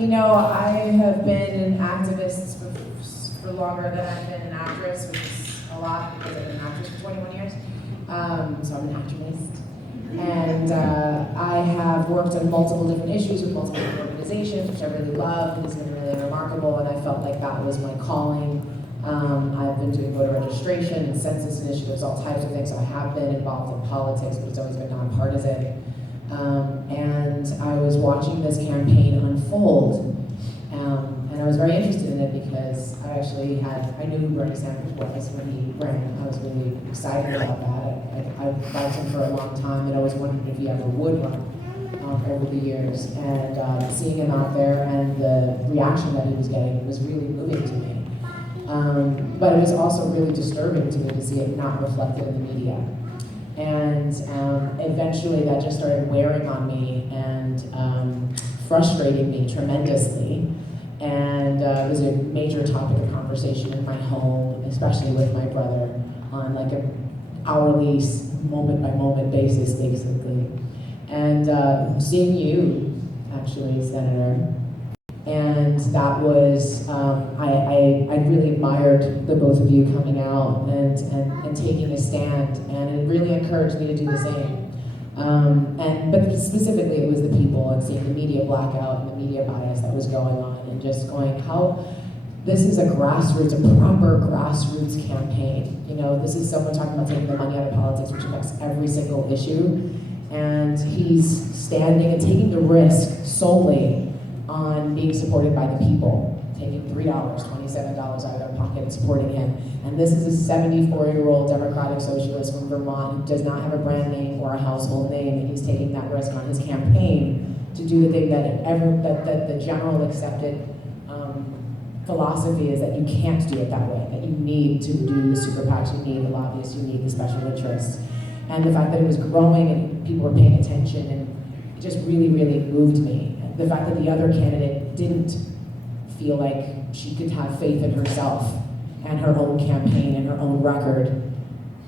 You know, I have been an activist for longer than I've been an actress, which is a lot because I've been an actress for 21 years. So I'm an activist. And I have worked on multiple different issues with multiple different organizations, which I really love, and it's been really remarkable, and I felt like that was my calling. I've been doing voter registration and census initiatives, all types of things, so I have been involved in politics, but it's always been nonpartisan. And I was watching this campaign unfold, and I was very interested in it because I knew who Bernie Sanders was when he ran. I was really excited about that. I've liked him for a long time, and I was wondering if he ever would run over the years. And seeing him out there and the reaction that he was getting was really moving to me. But it was also really disturbing to me to see it not reflected in the media. And eventually that just started wearing on me and frustrating me tremendously. And it was a major topic of conversation in my home, especially with my brother, on like an hourly, moment by moment basis, basically. And seeing you, actually, Senator, and that was, I really admired the both of you coming out and taking a stand, and it really encouraged me to do the same. But specifically it was the people and seeing the media blackout and the media bias that was going on and just going, how this is a grassroots, a proper grassroots campaign. You know, this is someone talking about taking the money out of politics, which affects every single issue. And he's standing and taking the risk solely on being supported by the people, taking $3, $27 out of their pocket and supporting him. And this is a 74-year-old Democratic Socialist from Vermont who does not have a brand name or a household name, and he's taking that risk on his campaign to do the thing that the general accepted philosophy is that you can't do it that way, that you need to do the super PACs, you need the lobbyists, you need the special interests. And the fact that it was growing and people were paying attention, and it just really, really moved me. The fact that the other candidate didn't feel like she could have faith in herself and her own campaign and her own record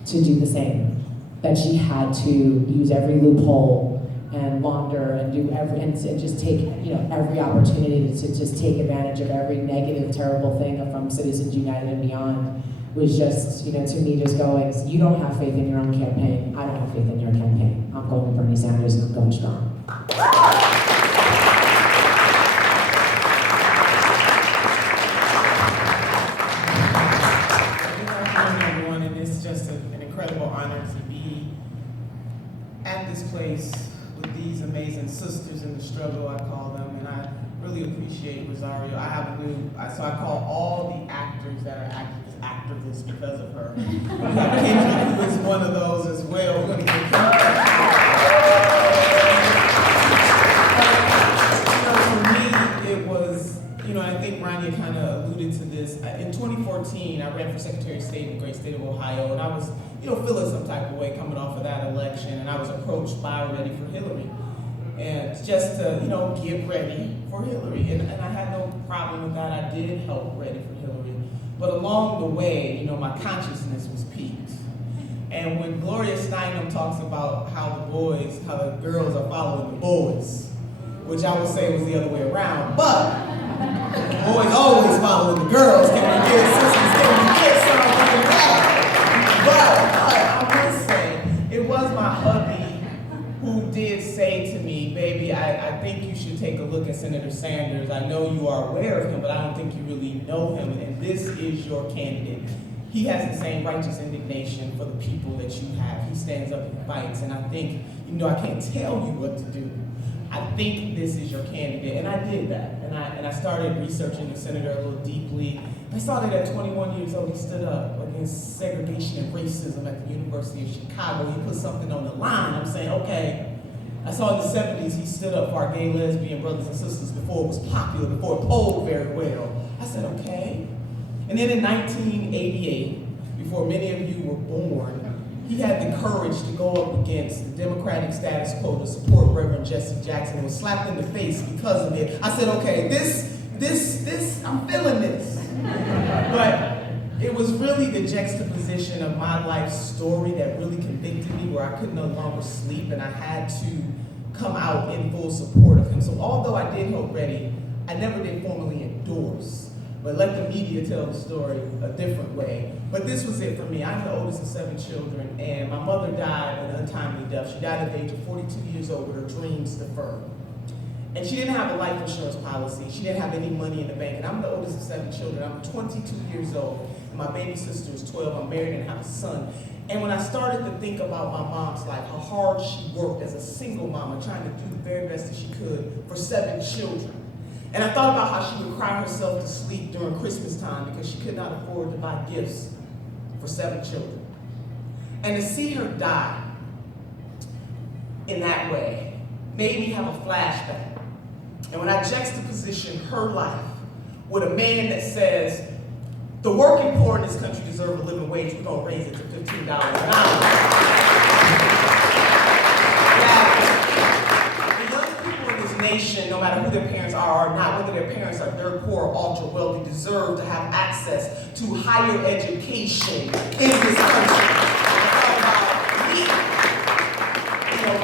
to do the same. That she had to use every loophole and launder and do and just take every opportunity to just take advantage of every negative, terrible thing from Citizens United and beyond was just, to me, just going, you don't have faith in your own campaign, I don't have faith in your campaign. I'm going with Bernie Sanders and I'm going strong. With these amazing sisters in the struggle, I call them, and I really appreciate Rosario. So I call all the actors that are activists because of her. We have Kendra, who is one of those as well. We're going to get for me, it was, I think Rania kind of alluded to this. In 2014, I ran for Secretary of State in the great state of Ohio, and I was, feeling some type of way coming off of that election, and I was approached by Ready for Hillary, and just to, get ready for Hillary, and I had no problem with that. I did help Ready for Hillary, but along the way, my consciousness was piqued. And when Gloria Steinem talks about how the girls are following the boys, which I would say was the other way around, but boys always following the girls. Can we get sisters? Can we get something like that? But I must say, it was my hubby who did say to me, baby, I think you should take a look at Senator Sanders. I know you are aware of him, but I don't think you really know him, and this is your candidate. He has the same righteous indignation for the people that you have. He stands up and fights, and I think, I can't tell you what to do. I think this is your candidate, and I did that. And I started researching the senator a little deeply. I saw that at 21 years old, he stood up against segregation and racism at the University of Chicago. He put something on the line. I'm saying, okay. I saw in the 70s, he stood up for our gay, lesbian brothers and sisters before it was popular, before it polled very well. I said, okay. And then in 1988, before many of you were born, he had the courage to go up against the Democratic status quo to support Reverend Jesse Jackson and was slapped in the face because of it. I said, okay, this, I'm feeling this. But it was really the juxtaposition of my life story that really convicted me, where I could no longer sleep and I had to come out in full support of him. So although I did help Reddy, I never did formally endorse, but let the media tell the story a different way. But this was it for me. I'm the oldest of 7 children, and my mother died an untimely death. She died at the age of 42 years old with her dreams deferred. And she didn't have a life insurance policy. She didn't have any money in the bank. And I'm the oldest of 7 children. I'm 22 years old, and my baby sister is 12. I'm married and have a son. And when I started to think about my mom's life, how hard she worked as a single mama, trying to do the very best that she could for 7 children. And I thought about how she would cry herself to sleep during Christmas time because she could not afford to buy gifts for 7 children. And to see her die in that way made me have a flashback. And when I juxtaposition her life with a man that says, the working poor in this country deserve a living wage, we're gonna raise it to $15 an hour. That the young people in this nation, no matter who their parents are or not, whether their parents are dirt poor or ultra wealthy, deserve to have access to higher education in this country.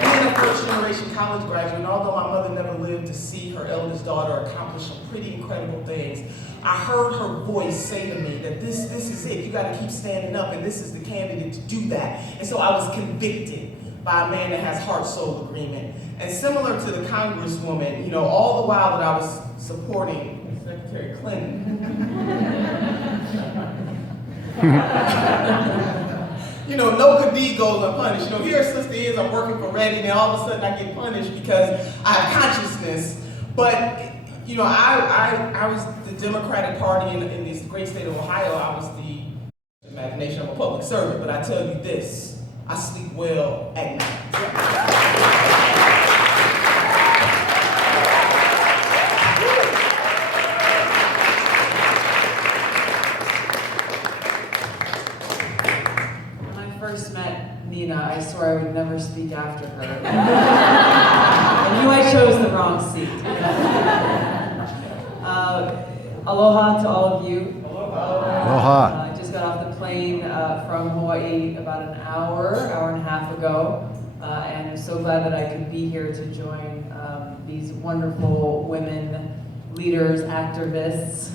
Being a first-generation college graduate, and although my mother never lived to see her eldest daughter accomplish some pretty incredible things, I heard her voice say to me that this is it. You got to keep standing up, and this is the candidate to do that. And so I was convicted by a man that has heart-soul agreement. And similar to the Congresswoman, all the while that I was supporting Secretary Clinton, no good deed goes unpunished. Here sister is, I'm working for Ready, and then all of a sudden I get punished because I have consciousness. But, I was the Democratic Party in this great state of Ohio. I was the imagination of a public servant, but I tell you this, I sleep well at night. I swore I would never speak after her. I knew I chose the wrong seat. Aloha to all of you. Aloha. I just got off the plane from Hawaii about an hour and a half ago, and I'm so glad that I could be here to join these wonderful women leaders, activists,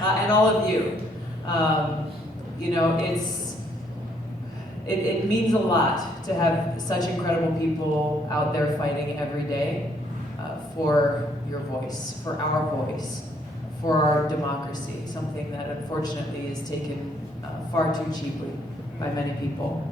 and all of you. It means a lot to have such incredible people out there fighting every day for your voice, for our voice, for our democracy, something that unfortunately is taken far too cheaply by many people.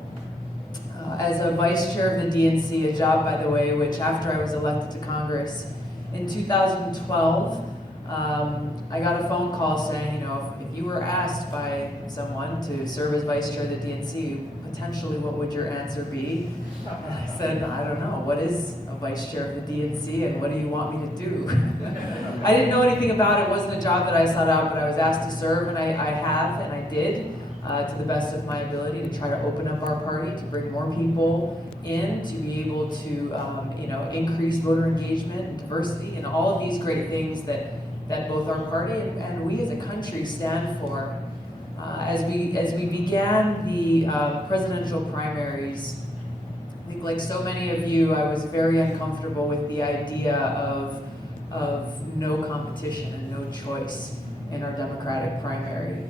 As a vice chair of the DNC, a job, by the way, which after I was elected to Congress in 2012, I got a phone call saying, if you were asked by someone to serve as vice chair of the DNC, potentially what would your answer be? And I said, I don't know, what is a vice chair of the DNC and what do you want me to do? I didn't know anything about it. It wasn't a job that I sought out, but I was asked to serve, and I have, and I did, to the best of my ability, to try to open up our party, to bring more people in, to be able to increase voter engagement and diversity and all of these great things that both our party and we as a country stand for. As we began the presidential primaries, I think like so many of you, I was very uncomfortable with the idea of no competition and no choice in our Democratic primary.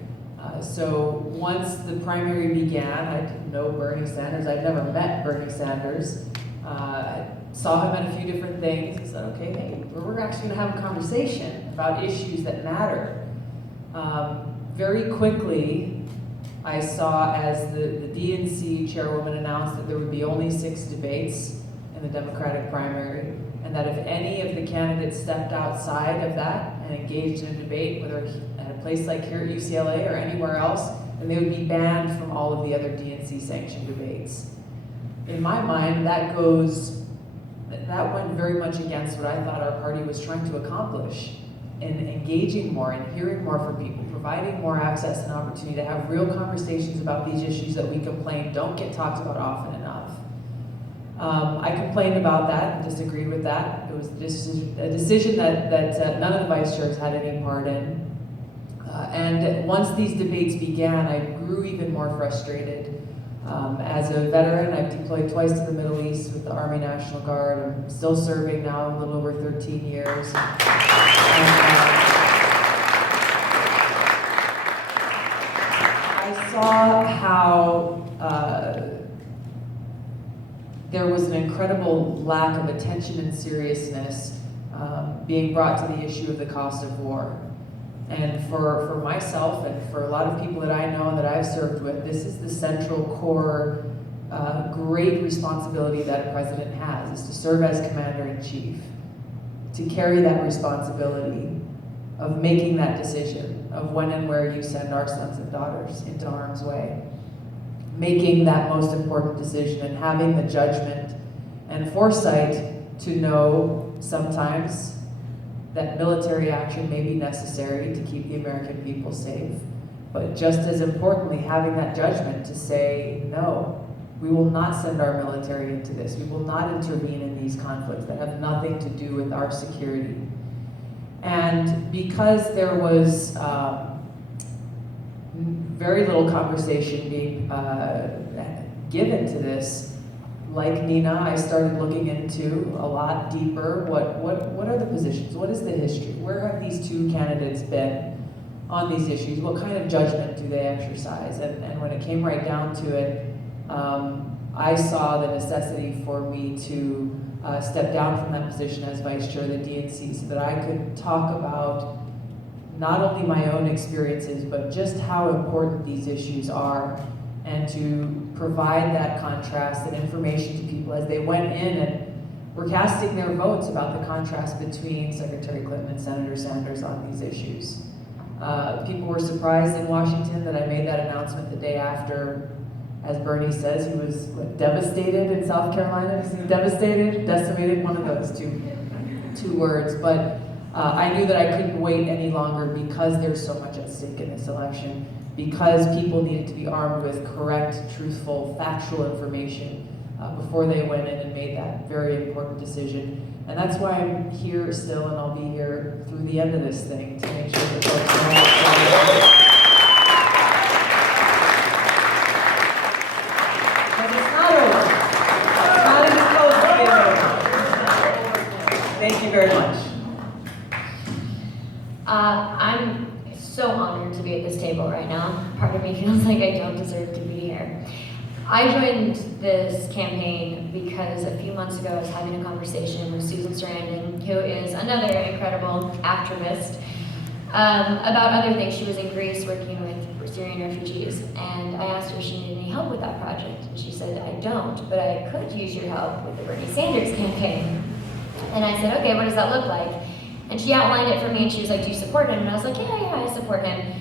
So once the primary began, I didn't know Bernie Sanders. I'd never met Bernie Sanders. I saw him at a few different things. I said, okay, hey, we're actually gonna have a conversation about issues that matter. Very quickly, I saw as the DNC chairwoman announced that there would be only 6 debates in the Democratic primary, and that if any of the candidates stepped outside of that and engaged in a debate, whether at a place like here at UCLA or anywhere else, then they would be banned from all of the other DNC-sanctioned debates. In my mind, that went very much against what I thought our party was trying to accomplish in engaging more and hearing more from people, providing more access and opportunity to have real conversations about these issues that we complain don't get talked about often enough. I complained about that and disagreed with that. It was a decision that none of the vice chairs had any part in. And once these debates began, I grew even more frustrated As a veteran, I've deployed twice to the Middle East with the Army National Guard. I'm still serving now, a little over 13 years. I saw how there was an incredible lack of attention and seriousness being brought to the issue of the cost of war. And for myself and for a lot of people that I know and that I've served with, this is the central core great responsibility that a president has, is to serve as commander-in-chief, to carry that responsibility of making that decision of when and where you send our sons and daughters into harm's way, making that most important decision and having the judgment and foresight to know sometimes that military action may be necessary to keep the American people safe, but just as importantly, having that judgment to say, no, we will not send our military into this. We will not intervene in these conflicts that have nothing to do with our security. And because there was very little conversation being given to this, like Nina, I started looking into a lot deeper what are the positions? What is the history? Where have these two candidates been on these issues? What kind of judgment do they exercise? And when it came right down to it, I saw the necessity for me to step down from that position as vice chair of the DNC so that I could talk about not only my own experiences, but just how important these issues are, and to provide that contrast and information to people as they went in and were casting their votes about the contrast between Secretary Clinton and Senator Sanders on these issues. People were surprised in Washington that I made that announcement the day after. As Bernie says, he was devastated in South Carolina. Is he devastated? Decimated, one of those two words. But I knew that I couldn't wait any longer because there's so much at stake in this election, because people needed to be armed with correct, truthful, factual information before they went in and made that very important decision. And that's why I'm here still, and I'll be here through the end of this thing to make sure that folks know. But it's not over. It's not even close to being over. Thank you very much. I'm so honored to be at this table right now. Part of me feels like I don't deserve to be here. I joined this campaign because a few months ago I was having a conversation with Susan Sarandon, who is another incredible activist, about other things. She was in Greece working with Syrian refugees, and I asked her if she needed any help with that project, and she said, I don't, but I could use your help with the Bernie Sanders campaign. And I said, okay, what does that look like? And she outlined it for me, and she was like, do you support him? And I was like, yeah, I support him.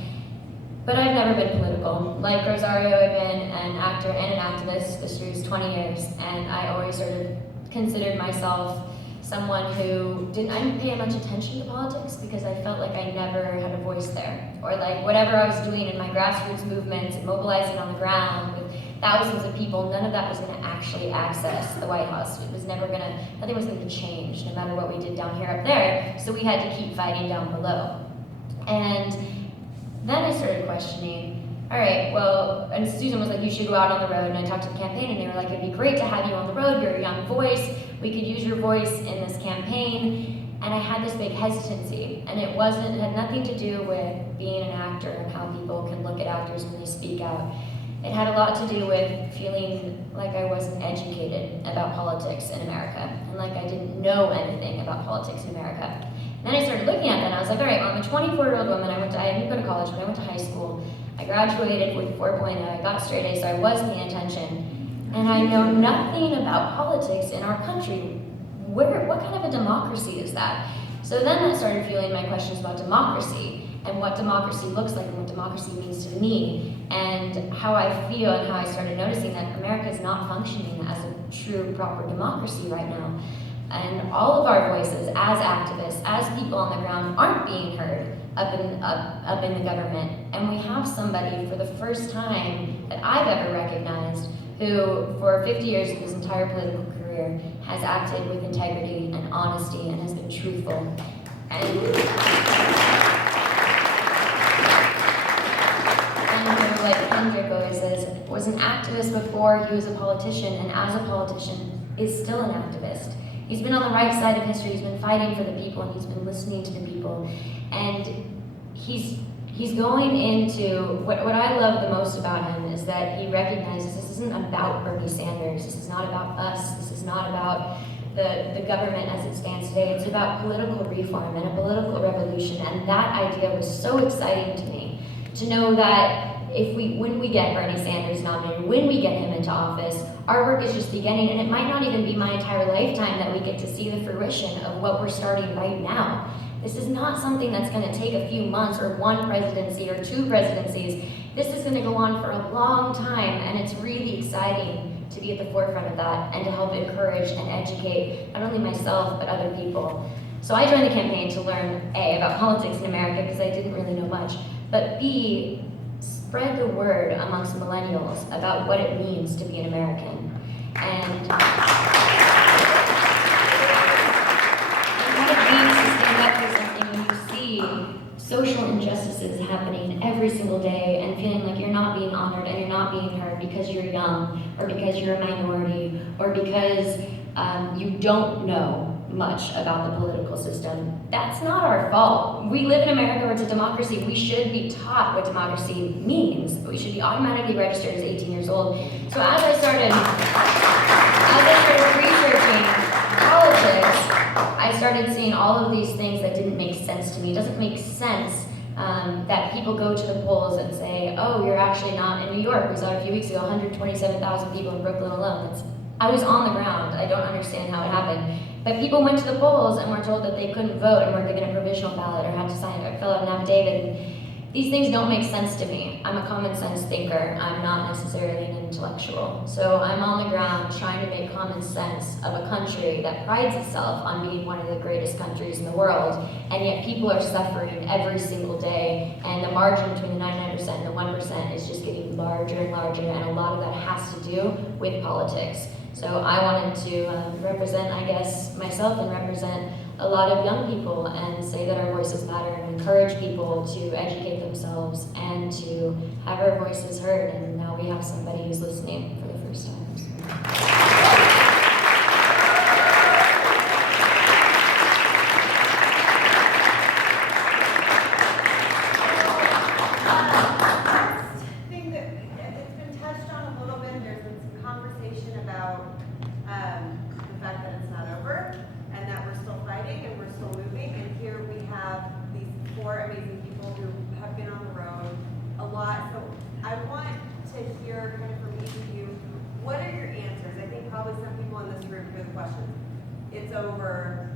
But I've never been political. Like Rosario, I've been an actor and an activist this year's 20 years, and I always sort of considered myself someone who I didn't pay much attention to politics because I felt like I never had a voice there. Or like whatever I was doing in my grassroots movements and mobilizing on the ground with thousands of people, none of that was gonna actually access the White House. It was nothing was gonna change no matter what we did down here, up there. So we had to keep fighting down below. And then I started questioning, all right, well, and Susan was like, you should go out on the road, and I talked to the campaign, and they were like, it'd be great to have you on the road, you're a young voice, we could use your voice in this campaign, and I had this big hesitancy, and it had nothing to do with being an actor and how people can look at actors when they speak out. It had a lot to do with feeling like I wasn't educated about politics in America, and like I didn't know anything about politics in America. Then I started looking at that, and I was like, all right, well, I'm a 24-year-old woman. I didn't go to college, but I went to high school. I graduated with 4.0. I got straight A's, so I was paying attention. And I know nothing about politics in our country. What kind of a democracy is that? So then I started feeling my questions about democracy and what democracy looks like and what democracy means to me, and how I feel, and how I started noticing that America is not functioning as a true, proper democracy right now. And all of our voices as activists, as people on the ground, aren't being heard up in the government. And we have somebody for the first time that I've ever recognized who, for 50 years of his entire political career, has acted with integrity and honesty and has been truthful. And like friend Drake always says, was an activist before he was a politician, and as a politician, is still an activist. He's been on the right side of history, he's been fighting for the people, and he's been listening to the people. And he's going into, what I love the most about him is that he recognizes this isn't about Bernie Sanders, this is not about us, this is not about the government as it stands today, it's about political reform and a political revolution. And that idea was so exciting to me, to know that when we get Bernie Sanders nominated, when we get him into office, our work is just beginning, and it might not even be my entire lifetime that we get to see the fruition of what we're starting right now. This is not something that's going to take a few months or one presidency or two presidencies. This is going to go on for a long time, and it's really exciting to be at the forefront of that and to help encourage and educate not only myself but other people. So I joined the campaign to learn A, about politics in America because I didn't really know much, but B, spread the word amongst millennials about what it means to be an American. And what it means to stand up for something when you see social injustices happening every single day and feeling like you're not being honored and you're not being heard because you're young or because you're a minority or because you don't know much about the political system. That's not our fault. We live in America where it's a democracy. We should be taught what democracy means. We should be automatically registered as 18 years old. So as I started researching politics, I started seeing all of these things that didn't make sense to me. It doesn't make sense that people go to the polls and say, oh, you're actually not in New York. We saw a few weeks ago, 127,000 people in Brooklyn alone. I was on the ground. I don't understand how it happened. But people went to the polls and were told that they couldn't vote and were given a provisional ballot or had to sign or fill out an affidavit. And these things don't make sense to me. I'm a common sense thinker. I'm not necessarily an intellectual. So I'm on the ground trying to make common sense of a country that prides itself on being one of the greatest countries in the world, and yet people are suffering every single day, and the margin between the 99% and the 1% is just getting larger and larger, and a lot of that has to do with politics. So I wanted to represent, I guess, myself and represent a lot of young people and say that our voices matter and encourage people to educate themselves and to have our voices heard. And now we have somebody who's listening for the first time. Thing that it's been touched on a little bit. There's been some conversation about the fact that it's not over and that we're still fighting and we're still moving. And here we have these four amazing people who have been on the road a lot. So I want to hear kind of from each of you, what are your answers? I think probably some people in this room hear the question, it's over,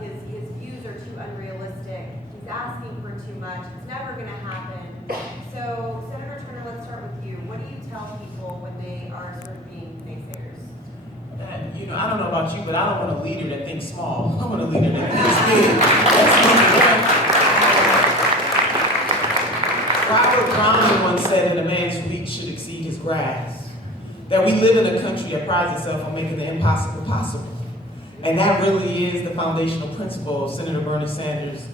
his views are too unrealistic, he's asking for too much, it's never going to happen. So Senator Turner, let's start with you. What do you tell people when they are sort of being naysayers? You know, I don't know about you, but I don't want a leader that thinks small. I want a leader that thinks big. Robert Browning once said that a man's reach should exceed his grasp. That we live in a country that prides itself on making the impossible possible. And that really is the foundational principle of Senator Bernie Sanders'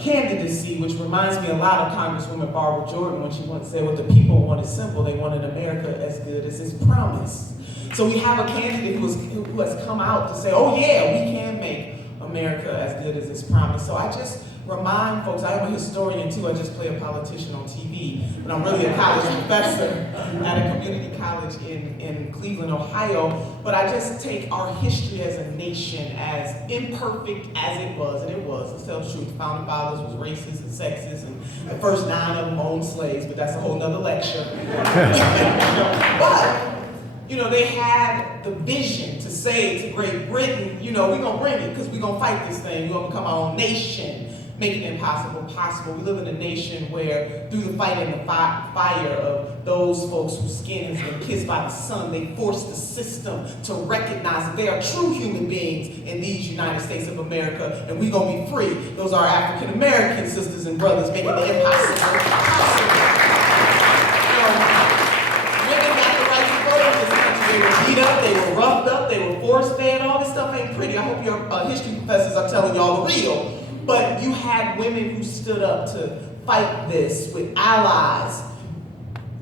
candidacy, which reminds me a lot of Congresswoman Barbara Jordan when she once said, what the people want is simple. They wanted America as good as his promise. So we have a candidate who has come out to say, oh yeah, we can make America as good as its promise. So I just remind folks, I am a historian too, I just play a politician on TV, but I'm really a college professor at a community college in Cleveland, Ohio. But I just take our history as a nation, as imperfect as it was, and it was, let's tell the truth, the founding fathers was racist and sexist, and the first 9 of them owned slaves, but that's a whole nother lecture. But you know, they had the vision to say to Great Britain, you know, we're going to bring it because we're going to fight this thing. We're going to become our own nation, making the impossible possible. We live in a nation where through the fight and the fire of those folks whose skin has been kissed by the sun, they forced the system to recognize that they are true human beings in these United States of America, and we're going to be free. Those are African American sisters and brothers making the impossible possible. They were beat up, they were roughed up, they were force-fed, all this stuff ain't pretty. I hope your history professors are telling y'all the real. But you had women who stood up to fight this with allies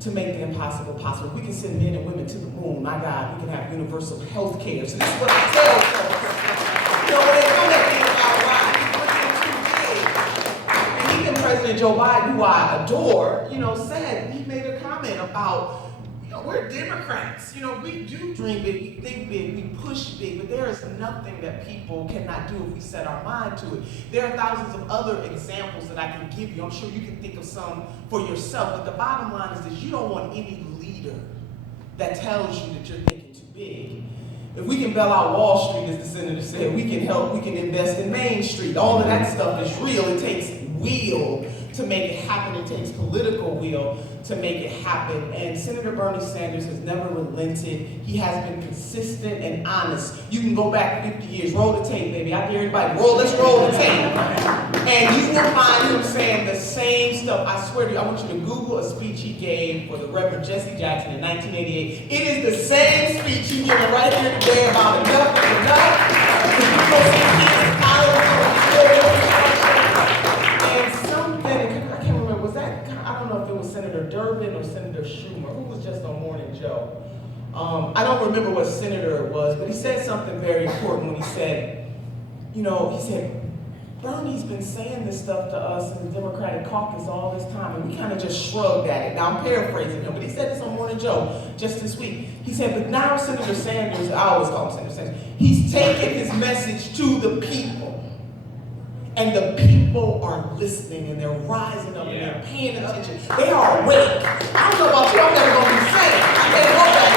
to make the impossible possible. We can send men and women to the moon. My God, we can have universal health care. So this is what I tell folks. You know, when they come at me about why we're too big. And even President Joe Biden, who I adore, you know, said, he made a comment about, you know, we're Democrats. You know, we do dream big, we think big, we push big, but there is nothing that people cannot do if we set our mind to it. There are thousands of other examples that I can give you. I'm sure you can think of some for yourself, but the bottom line is this: you don't want any leader that tells you that you're thinking too big. If we can bail out Wall Street, as the senator said, we can help, we can invest in Main Street. All of that stuff is real. It takes will to make it happen. It takes political will to make it happen. And Senator Bernie Sanders has never relented. He has been consistent and honest. You can go back 50 years, roll the tape, baby. I dare everybody, let's roll the tape. And you will find him saying the same stuff. I swear to you, I want you to Google a speech he gave for the Reverend Jesse Jackson in 1988. It is the same speech he's giving right here today about enough is enough. Senator Durbin or Senator Schumer, who was just on Morning Joe. I don't remember what senator it was, but he said something very important when he said, you know, he said, Bernie's been saying this stuff to us in the Democratic caucus all this time, and we kind of just shrugged at it. Now, I'm paraphrasing him, but he said this on Morning Joe just this week. He said, but now Senator Sanders, I always call him Senator Sanders, he's taking his message to the people. And the people are listening, and they're rising up, and they're paying attention. They are awake. I don't know about you, I'm never going to be saying. I can't go back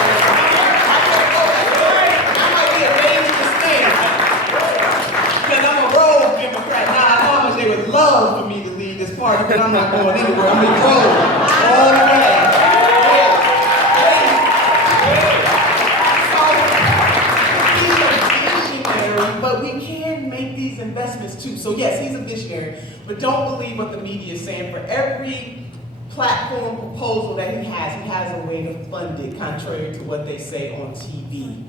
there. I might be a baby to stand. Because I'm a rogue Democrat. Now, I know how much they would love for me to lead this party, but I'm not going anywhere. I'm in rogue all the way. But we can make these investments too. So yes, he's a visionary, but don't believe what the media is saying. For every platform proposal that he has a way to fund it, contrary to what they say on TV.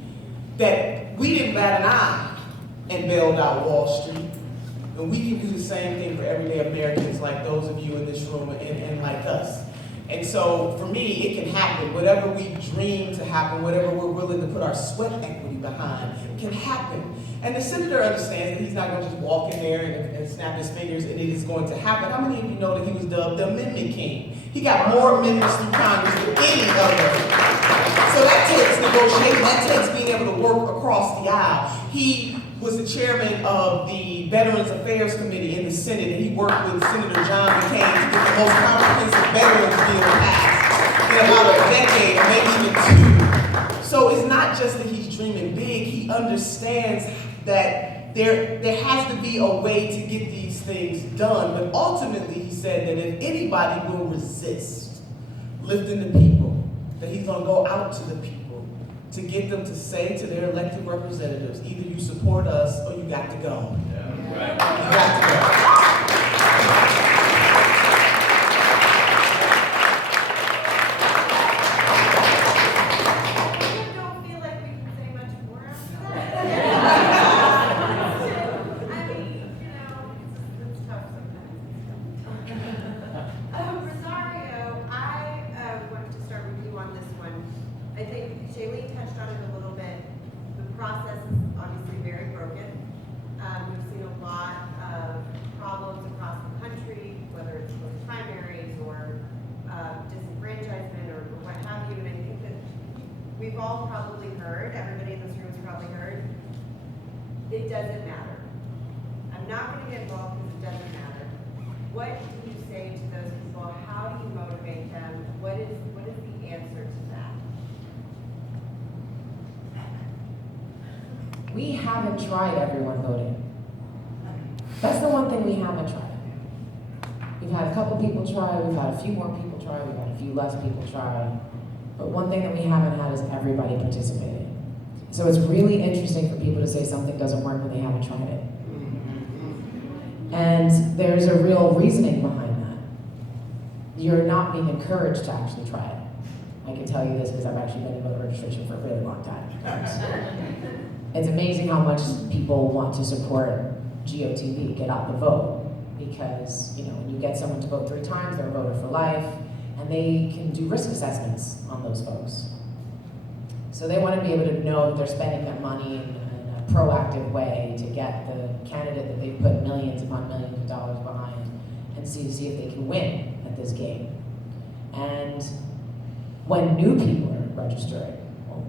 That we didn't bat an eye and bailed out Wall Street. And we can do the same thing for everyday Americans like those of you in this room and like us. And so for me, it can happen. Whatever we dream to happen, whatever we're willing to put our sweat equity behind, can happen. And the senator understands that he's not going to just walk in there and snap his fingers and it is going to happen. How many of you know that he was dubbed the Amendment King? He got more amendments through Congress than any other. So that takes negotiation, that takes being able to work across the aisle. He was the chairman of the Veterans Affairs Committee in the Senate, and he worked with Senator John McCain to get the most comprehensive veterans bill passed in about a decade, or maybe even 2. So it's not just that he's dreaming big, he understands that there has to be a way to get these things done. But ultimately, he said that if anybody will resist lifting the people, that he's going to go out to the people to get them to say to their elected representatives, either you support us or you got to go. Yeah, right. You got to go. We've all probably heard, everybody in this room has probably heard, it doesn't matter. I'm not going to get involved because it doesn't matter. What do you say to those people? How do you motivate them? What is the answer to that? We haven't tried everyone voting. That's the one thing we haven't tried. We've had a couple people try, we've had a few more people try, we've had a few less people try. But one thing that we haven't had is everybody participating. So it's really interesting for people to say something doesn't work when they haven't tried it. And there's a real reasoning behind that. You're not being encouraged to actually try it. I can tell you this because I've actually been in voter registration for a really long time. It's amazing how much people want to support GOTV, get out the vote. Because, you know, when you get someone to vote 3 times, they're a voter for life. and they can do risk assessments on those folks. So they want to be able to know that they're spending their money in a proactive way to get the candidate that they've put millions upon millions of dollars behind and see if they can win at this game. And when new people are registering, well,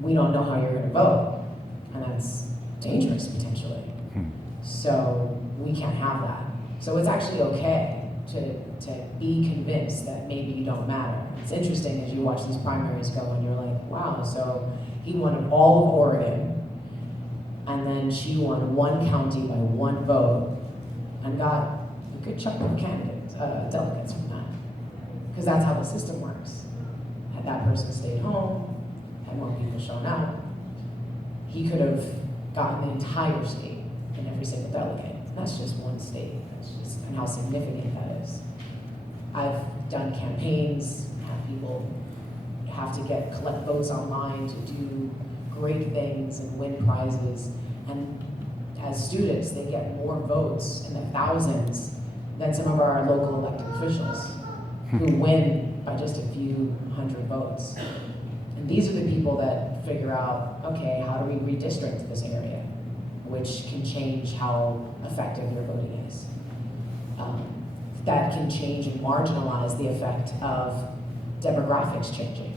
we don't know how you're going to vote, and that's dangerous potentially. So we can't have that. So it's actually okay to be convinced that maybe you don't matter. It's interesting as you watch these primaries go and you're like, wow, so he won all of Oregon, and then she won one county by one vote and got a good chunk of candidates, delegates from that. Because that's how the system works. Had that person stayed home, had more people shown up, he could have gotten the entire state in every single delegate. That's just one state. That's just, and how significant that is. I've done campaigns, have people have to collect votes online to do great things and win prizes. And as students, they get more votes in the thousands than some of our local elected officials who win by just a few hundred votes. And these are the people that figure out, okay, how do we redistrict this area, which can change how effective your voting is. That can change and marginalize the effect of demographics changing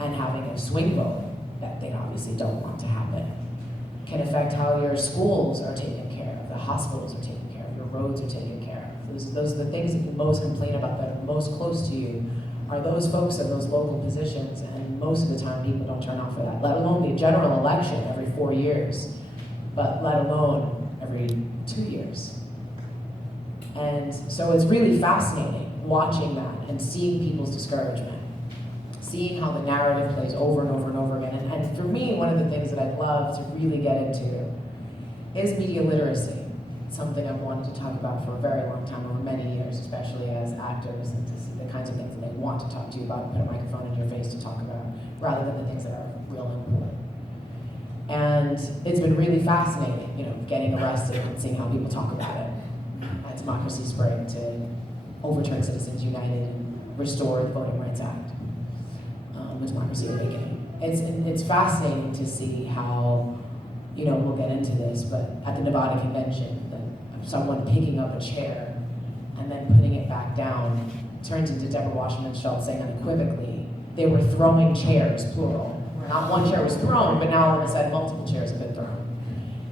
and having a swing vote that they obviously don't want to happen. Can affect how your schools are taken care of, the hospitals are taken care of, your roads are taken care of. Those are the things that you most complain about that are most close to you are those folks in those local positions, and most of the time people don't turn out for that, let alone the general election every 4 years, but let alone every 2 years. And so it's really fascinating watching that and seeing people's discouragement, seeing how the narrative plays over and over and over again. And for me, one of the things that I'd love to really get into is media literacy. It's something I've wanted to talk about for a very long time, over many years, especially as actors, and to see the kinds of things that they want to talk to you about and put a microphone in your face to talk about, rather than the things that are real important. And it's been really fascinating, getting arrested and seeing how people talk about it. At Democracy Spring to overturn Citizens United and restore the Voting Rights Act, with Democracy Awakening. It's fascinating to see how, we'll get into this, but at the Nevada Convention, someone picking up a chair and then putting it back down turns into Deborah Washington Schultz saying unequivocally, they were throwing chairs, plural. Not one chair was thrown, but now all of a sudden multiple chairs have been thrown.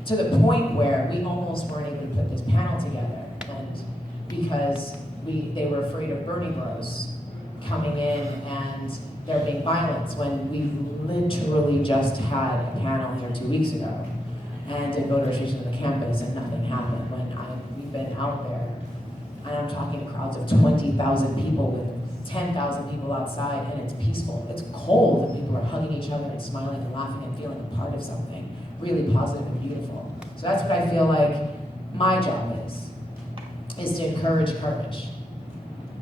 To the point where we almost weren't able to put this panel together, and because they were afraid of Bernie bros coming in and there being violence, when we literally just had a panel here 2 weeks ago and did voter registration on the campus and nothing happened. We've been out there, and I'm talking crowds of 20,000 people with 10,000 people outside, and it's peaceful. It's cold, and people are hugging each other and smiling and laughing and feeling a part of something really positive and beautiful. So that's what I feel like my job is to encourage courage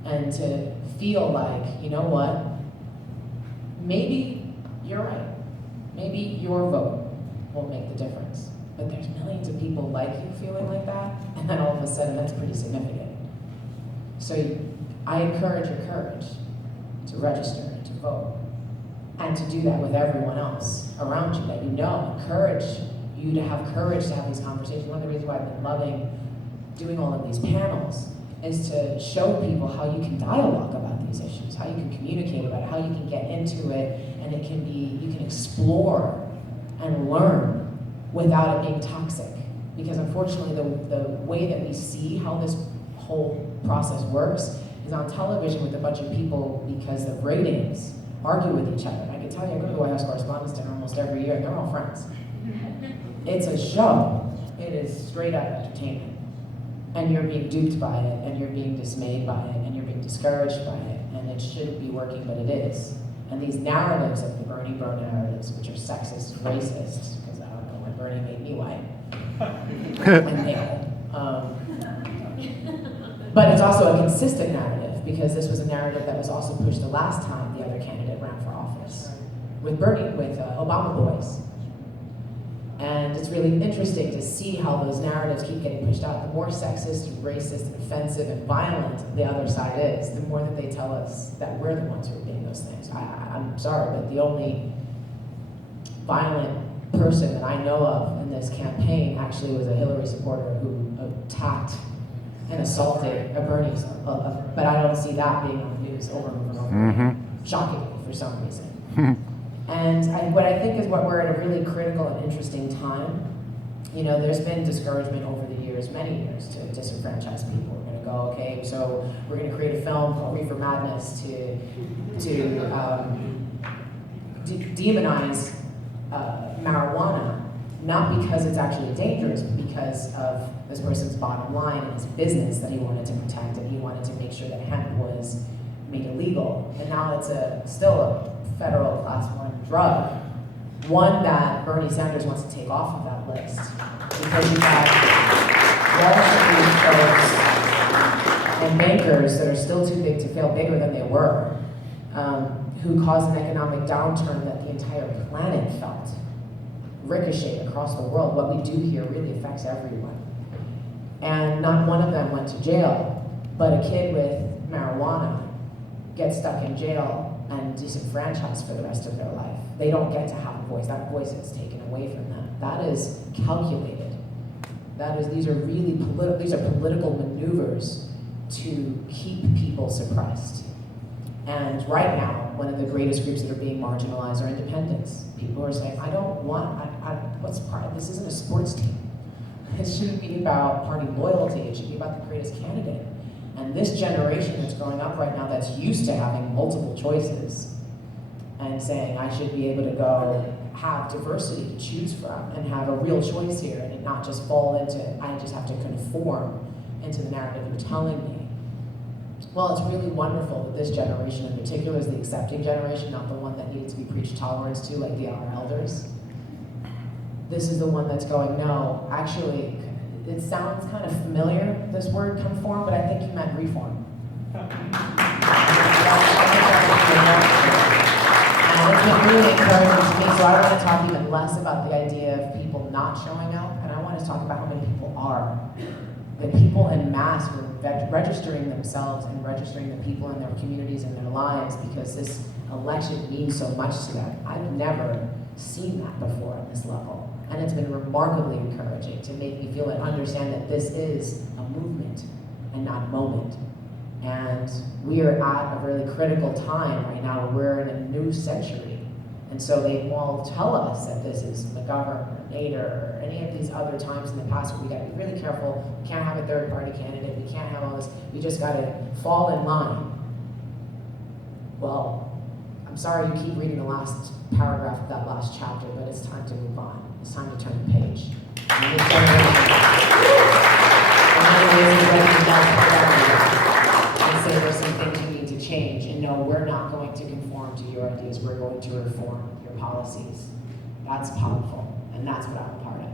and to feel like, you know what, maybe you're right. Maybe your vote will make the difference. But there's millions of people like you feeling like that, and then all of a sudden that's pretty significant. So I encourage your courage to register and to vote, and to do that with everyone else around you that you know. Encourage you to have courage to have these conversations. One of the reasons why I've been loving doing all of these panels is to show people how you can dialogue about these issues, how you can communicate about it, how you can get into it, and you can explore and learn without it being toxic. Because unfortunately, the way that we see how this whole process works is on television with a bunch of people, because of ratings, argue with each other. And I can tell you, I go to the White House Correspondents' Dinner almost every year, and they're all friends. It's a show. It is straight up entertainment. And you're being duped by it, and you're being dismayed by it, and you're being discouraged by it, and it shouldn't be working, but it is. And these narratives of the Bernie bro narratives, which are sexist, racist, because I don't know when Bernie made me white, and male. But it's also a consistent narrative, because this was a narrative that was also pushed the last time the other candidate ran for office, with Obama boys. And it's really interesting to see how those narratives keep getting pushed out. The more sexist, and racist, and offensive, and violent the other side is, the more that they tell us that we're the ones who are being those things. I'm sorry, but the only violent person that I know of in this campaign actually was a Hillary supporter who attacked and assaulted a Bernie, but I don't see that being on the news over and over, shockingly for some reason. And what I think is we're at a really critical and interesting time. You know, there's been discouragement over the years, many years, to disenfranchise people. We're going to go, okay, so we're going to create a film called Reefer Madness to demonize marijuana, not because it's actually dangerous, but because of this person's bottom line and his business that he wanted to protect, and he wanted to make sure that hemp was made illegal. And now it's still a federal class 1 drug, one that Bernie Sanders wants to take off of that list, because you've got Wall Street folks and bankers that are still too big to fail, bigger than they were, who caused an economic downturn that the entire planet felt, ricochet across the world. What we do here really affects everyone. And not one of them went to jail, but a kid with marijuana gets stuck in jail and disenfranchised for the rest of their life. They don't get to have a voice. That voice is taken away from them. That is calculated. These are political maneuvers to keep people suppressed. And right now, one of the greatest groups that are being marginalized are independents. People are saying, this isn't a sports team. It shouldn't be about party loyalty. It should be about the greatest candidate. And this generation that's growing up right now that's used to having multiple choices and saying, I should be able to go have diversity to choose from and have a real choice here, and it not just fall into, I just have to conform into the narrative you're telling me. Well, it's really wonderful that this generation in particular is the accepting generation, not the one that needed to be preached tolerance to like our elders. This is the one that's going, no, actually, it sounds kind of familiar, this word conform, but I think you meant reform. And it's been really encouraging to me, so I want to talk even less about the idea of people not showing up, and I want to talk about how many people are. The people in mass who are registering themselves and registering the people in their communities and their lives, because this election means so much to them. I've never seen that before at this level. And it's been remarkably encouraging to make me feel and understand that this is a movement and not a moment. And we are at a really critical time right now where we're in a new century. And so they will tell us that this is McGovern or Nader or any of these other times in the past where we gotta be really careful. We can't have a third party candidate. We can't have all this. We just gotta fall in line. Well, I'm sorry you keep reading the last paragraph of that last chapter, but it's time to move on. It's time to turn the page. And say there's some things you need to change, and no, we're not going to conform to your ideas, we're going to reform your policies. That's powerful, and that's what I'm a part of.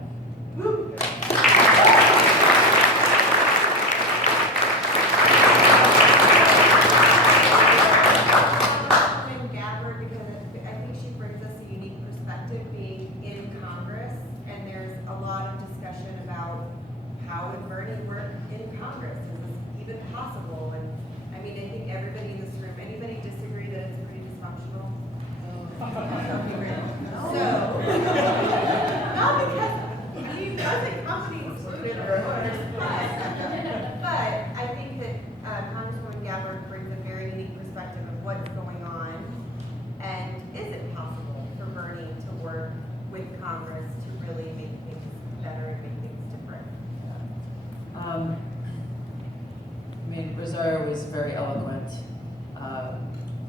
Rosario was very eloquent,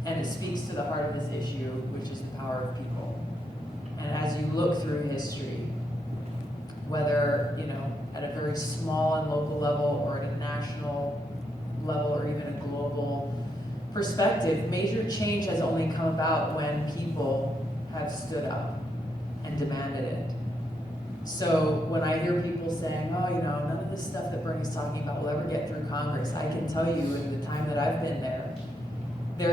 and it speaks to the heart of this issue, which is the power of people. And as you look through history, whether at a very small and local level or at a national level or even a global perspective, major change has only come about when people have stood up and demanded it. So when I hear people saying, oh, none of this stuff that Bernie's talking about will ever get through Congress, I can tell you in the time that I've been there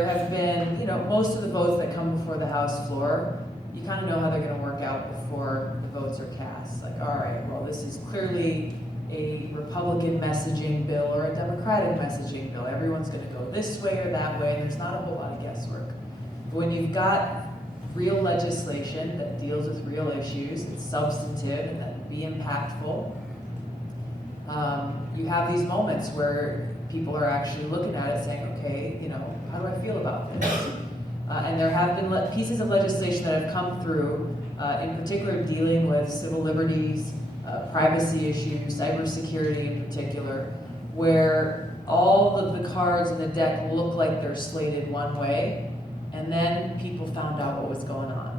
have been, most of the votes that come before the House floor you kind of know how they're going to work out before the votes are cast. Like, all right, well, this is clearly a Republican messaging bill or a Democratic messaging bill. Everyone's going to go this way or that way. There's not a whole lot of guesswork. But when you've got real legislation that deals with real issues, it's substantive, and that be impactful, you have these moments where people are actually looking at it saying, okay, you know, how do I feel about this? And there have been pieces of legislation that have come through, in particular dealing with civil liberties, privacy issues, cybersecurity in particular, where all of the cards in the deck look like they're slated one way, and then people found out what was going on.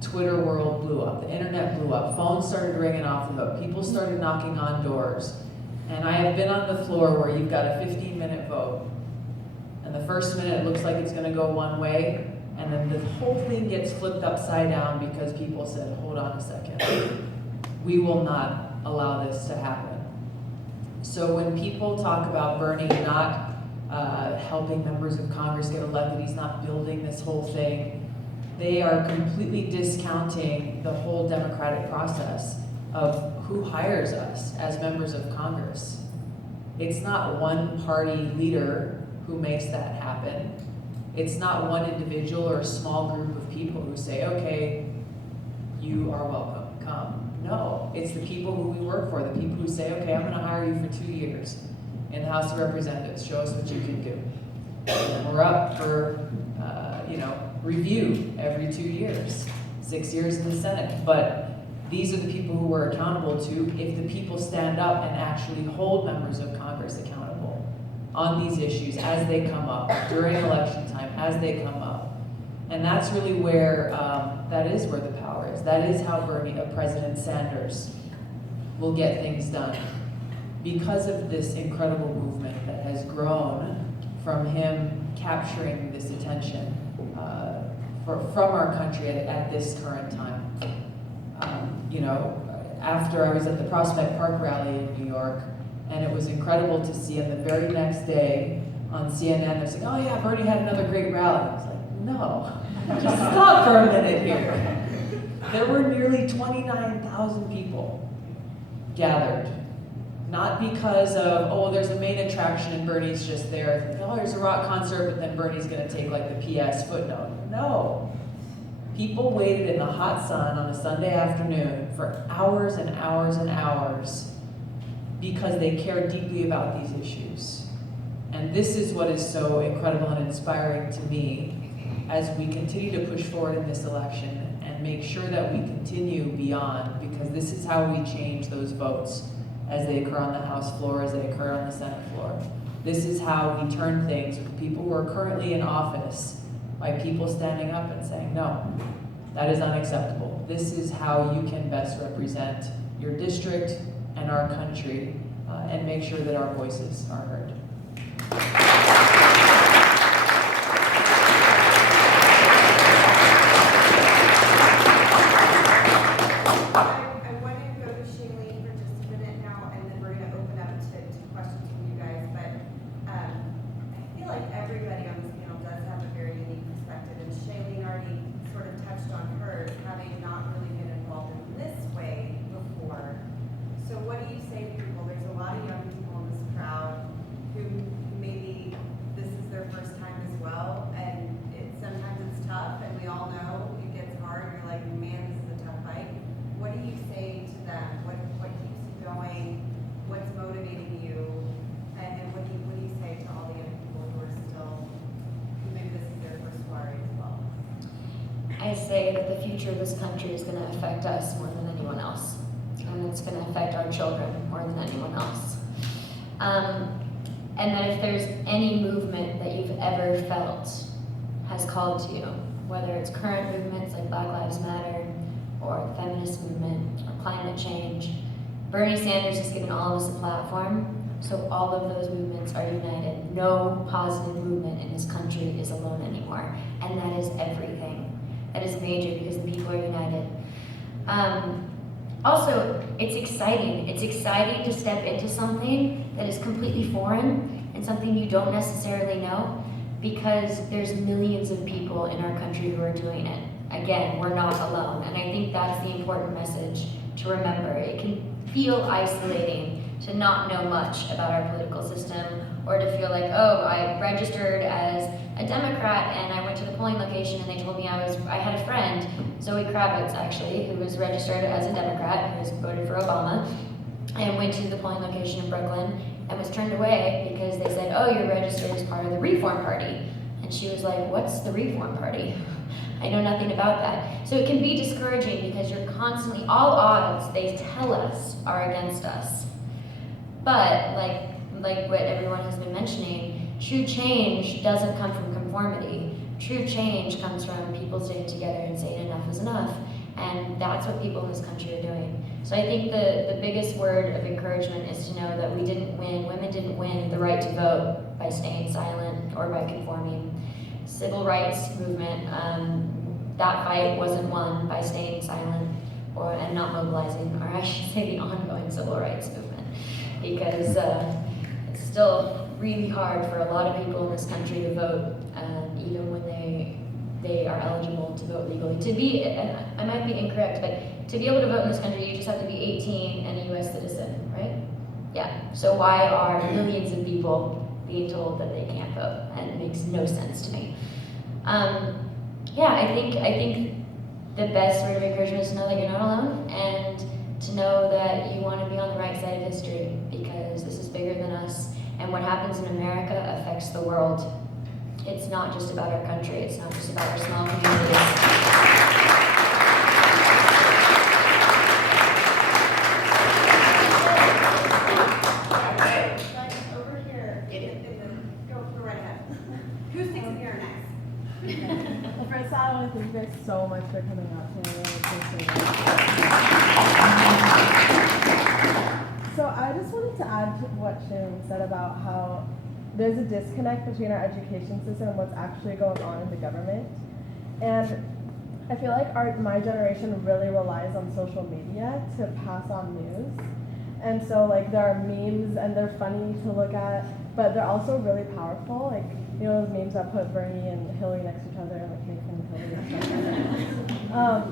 Twitter world blew up, the internet blew up, phones started ringing off the hook, people started knocking on doors. And I have been on the floor where you've got a 15-minute vote, and the first minute it looks like it's gonna go one way, and then the whole thing gets flipped upside down because people said, hold on a second, we will not allow this to happen. So when people talk about Bernie not helping members of Congress get elected, he's not building this whole thing, they are completely discounting the whole democratic process of who hires us as members of Congress. It's not one party leader who makes that happen. It's not one individual or a small group of people who say, okay, you are welcome, come. No, it's the people who we work for, the people who say, okay, I'm gonna hire you for 2 years in the House of Representatives, show us what you can do. And we're up for, review every 2 years, 6 years in the Senate. But these are the people who we're accountable to if the people stand up and actually hold members of Congress accountable on these issues as they come up, during election time, as they come up. And that's really where, that is where the power is. That is how President Sanders will get things done. Because of this incredible movement that has grown from him capturing this attention from our country at this current time. After I was at the Prospect Park rally in New York, and it was incredible to see, and the very next day on CNN, they're saying, oh yeah, Bernie had another great rally. I was like, no, just stop for a minute here. There were nearly 29,000 people gathered. Not because of, oh, there's a main attraction and Bernie's just there. Oh, there's a rock concert, but then Bernie's gonna take like the PS footnote. No. People waited in the hot sun on a Sunday afternoon for hours and hours and hours because they care deeply about these issues. And this is what is so incredible and inspiring to me as we continue to push forward in this election and make sure that we continue beyond, because this is how we change those votes as they occur on the House floor, as they occur on the Senate floor. This is how we turn things with the people who are currently in office, by people standing up and saying, no, that is unacceptable. This is how you can best represent your district and our country and make sure that our voices are heard. I say that the future of this country is going to affect us more than anyone else. And it's going to affect our children more than anyone else. And that if there's any movement that you've ever felt has called to you, whether it's current movements like Black Lives Matter, or the feminist movement, or climate change, Bernie Sanders has given all of us a platform, so all of those movements are united. No positive movement in this country is alone anymore, and that is everything. That is major because the people are united. Also, it's exciting. It's exciting to step into something that is completely foreign and something you don't necessarily know, because there's millions of people in our country who are doing it. again, we're not alone. And I think that's the important message to remember. It can feel isolating to not know much about our political system, or to feel like, oh, I registered as a Democrat and I went to the polling location and they told me I had a friend, Zoe Kravitz actually, who was registered as a Democrat, who has voted for Obama, and went to the polling location in Brooklyn and was turned away because they said, oh, you're registered as part of the Reform Party. And she was like, what's the Reform Party? I know nothing about that. So it can be discouraging because you're constantly, all odds they tell us are against us. But like what everyone has been mentioning, true change doesn't come from conformity. True change comes from people sitting together and saying enough is enough. And that's what people in this country are doing. So I think the biggest word of encouragement is to know that we didn't win, women didn't win the right to vote by staying silent or by conforming. Civil rights movement, that fight wasn't won by staying silent and not mobilizing, or I should say the ongoing civil rights movement. Because it's still really hard for a lot of people in this country to vote, even when they are eligible to vote legally. To be, and I might be incorrect, but to be able to vote in this country, you just have to be 18 and a US citizen, right? Yeah, so why are millions of people being told that they can't vote? And it makes no sense to me. Yeah, I think the best word of encouragement is to know that you're not alone, and to know that you want to be on the right side of history, because this is bigger than us, and what happens in America affects the world. It's not just about our country, it's not just about our small communities. Over here, go right ahead. Who's thinking here next? Well, first I want to thank you guys so much for coming out today. I appreciate it. So I just wanted to add to what Shannon said about how there's a disconnect between our education system and what's actually going on in the government. And I feel like my generation really relies on social media to pass on news. And so like there are memes and they're funny to look at, but they're also really powerful. Like, you know, those memes that put Bernie and Hillary next to each other and like make fun of Hillary and stuff like that.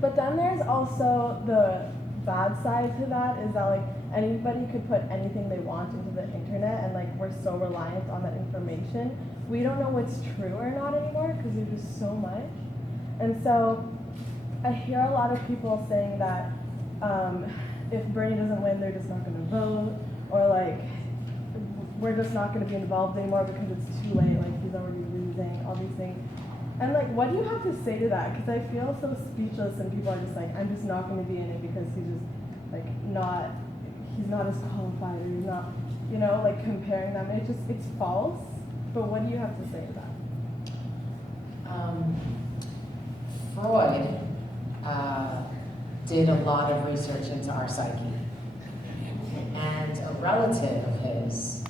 But then there's also the bad side to that, is that like anybody could put anything they want into the internet, and like we're so reliant on that information. We don't know what's true or not anymore because there's just so much. And so I hear a lot of people saying that if Bernie doesn't win, they're just not going to vote, or like we're just not going to be involved anymore because it's too late, like he's already losing, all these things. And like, what do you have to say to that? Because I feel so speechless, and people are just like, I'm just not going to be in it because he's just like he's not as qualified, or he's not, you know, like comparing them. It's false. But what do you have to say to that? Freud did a lot of research into our psyche. And a relative of his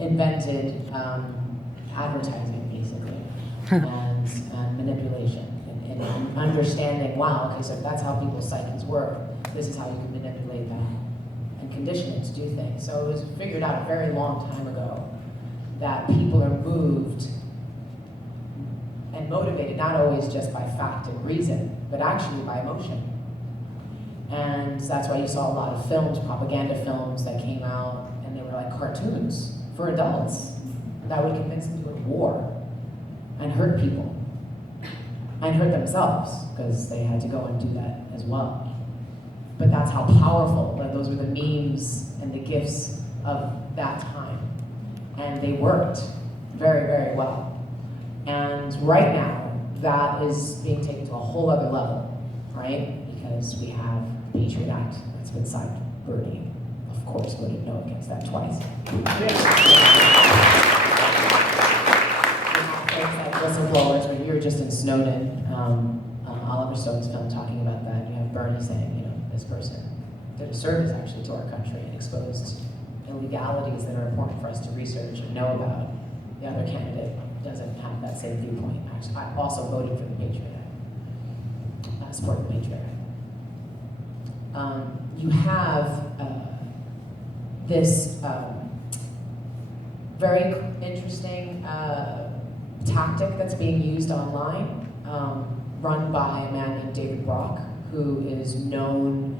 invented advertising, basically, and manipulation, and understanding, wow, okay, so if that's how people's psyches work, this is how you can manipulate that and condition it to do things. So it was figured out a very long time ago that people are moved and motivated not always just by fact and reason, but actually by emotion. And that's why you saw a lot of films, propaganda films that came out, and they were like cartoons for adults that would convince them to go to war and hurt people and hurt themselves, because they had to go and do that as well. But that's how powerful, like those were the memes and the gifts of that time. And they worked very, very well. And right now, that is being taken to a whole other level, right? Because we have the Patriot Act that's been signed. Bernie, of course, voted no against that twice. We have things like whistleblowers. When you were just in Snowden, Oliver Stone's film talking about that, you have Bernie saying, you know, this person did a service actually to our country and exposed illegalities that are important for us to research and know about. The other candidate doesn't have that same viewpoint. Actually, I also voted for the Patriot Act. I support the Patriot Act. You have this very interesting tactic that's being used online, run by a man named David Brock, who is known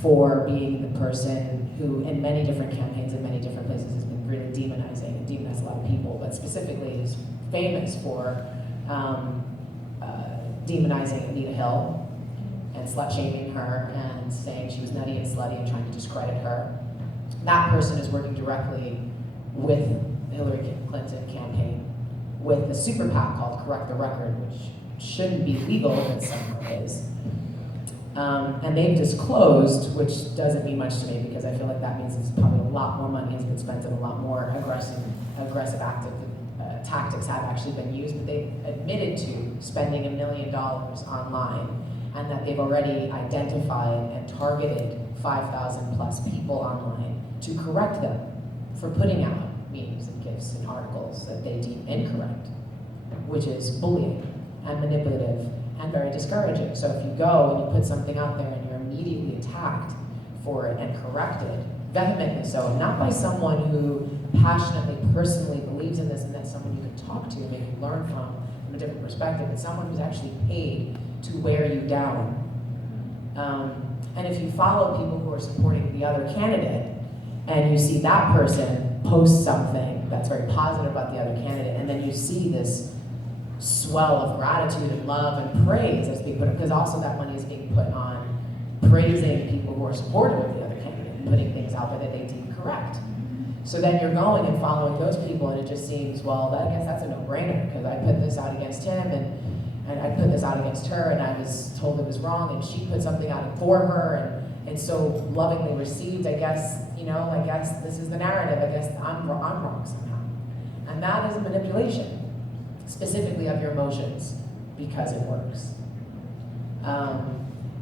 for being the person who, in many different campaigns in many different places, has been really demonizing and demonized a lot of people, but specifically is famous for demonizing Anita Hill and slut-shaming her and saying she was nutty and slutty and trying to discredit her. That person is working directly with the Hillary Clinton campaign with a super PAC called Correct the Record, which shouldn't be legal, but somehow is. And they've disclosed, which doesn't mean much to me because I feel like that means it's probably a lot more money has been spent and a lot more aggressive tactics have actually been used, but they've admitted to spending $1 million online and that they've already identified and targeted 5,000 plus people online to correct them for putting out memes and gifs and articles that they deem incorrect, which is bullying and manipulative and very discouraging. So if you go and you put something out there and you're immediately attacked for it and corrected, vehemently so, not by someone who passionately, personally believes in this and that's someone you can talk to and maybe learn from a different perspective, but someone who's actually paid to wear you down. And if you follow people who are supporting the other candidate and you see that person post something that's very positive about the other candidate, and then you see this swell of gratitude and love and praise that's being put, because also that money is being put on praising people who are supportive of the other candidate and putting things out there that they deem correct. So then you're going and following those people, and it just seems, well, I guess that's a no-brainer, because I put this out against him, and I put this out against her, and I was told it was wrong, and she put something out for her, and so lovingly received, I guess, I guess this is the narrative, I guess I'm wrong somehow. And that is a manipulation, specifically of your emotions, because it works.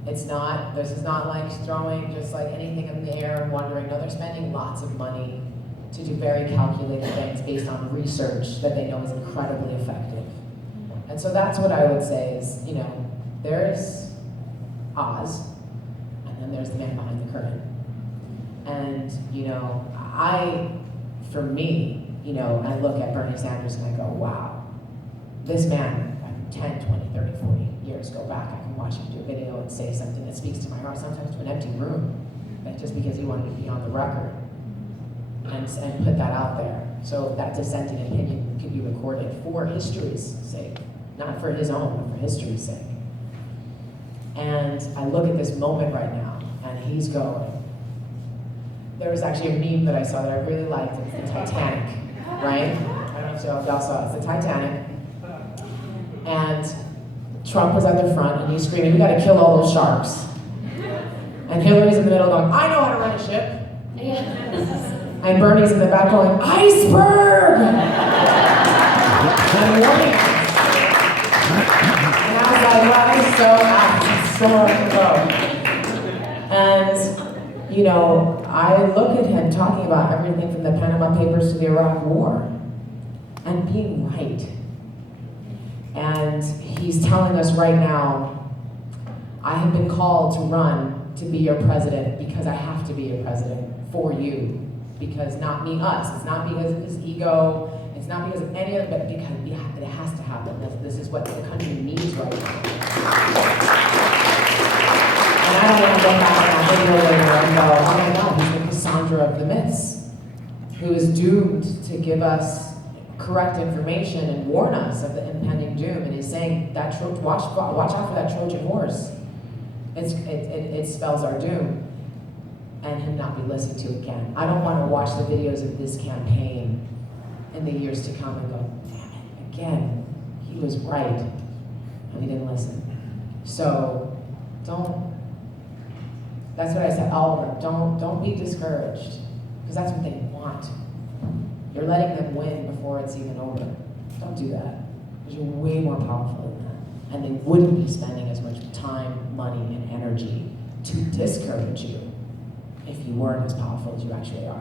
This is not like throwing just like anything in the air and wondering. No, they're spending lots of money to do very calculated things based on research that they know is incredibly effective. And so that's what I would say is, there's Oz, and then there's the man behind the curtain. And, for me, I look at Bernie Sanders and I go, wow, this man, 10, 20, 30, 40 years go back, I can watch him do a video and say something that speaks to my heart, sometimes to an empty room, just because he wanted to be on the record and put that out there. So that dissenting opinion could be recorded for history's sake, not for his own, but for history's sake. And I look at this moment right now, and he's going. There was actually a meme that I saw that I really liked. It's the Titanic, right? I don't know if y'all saw it. It's the Titanic. And Trump was at the front, and he's screaming, "We got to kill all those sharks." And Hillary's in the middle going, "I know how to run a ship." And Bernie's in the back going, "Iceberg!" And warning. And I was like, wow, that is so apt. So much to go. And, I look at him talking about everything from the Panama Papers to the Iraq War and being right. And he's telling us right now, I have been called to run to be your president because I have to be your president for you. Because not me, us. It's not because of his ego. It's not because of any of it, but because it has to happen. This is what the country needs right now. And I don't want to go back and video later and go, oh my God, he's the Cassandra of the myths, who is doomed to give us correct information and warn us of the impending doom. And he's saying that watch out for that Trojan horse. It spells our doom. And him not be listened to again. I don't want to watch the videos of this campaign in the years to come and go, damn it, again, he was right, and he didn't listen. So that's what I said, Oliver, don't be discouraged, because that's what they want. You're letting them win before it's even over. Don't do that, because you're way more powerful than that. And they wouldn't be spending as much time, money, and energy to discourage you if you weren't as powerful as you actually are.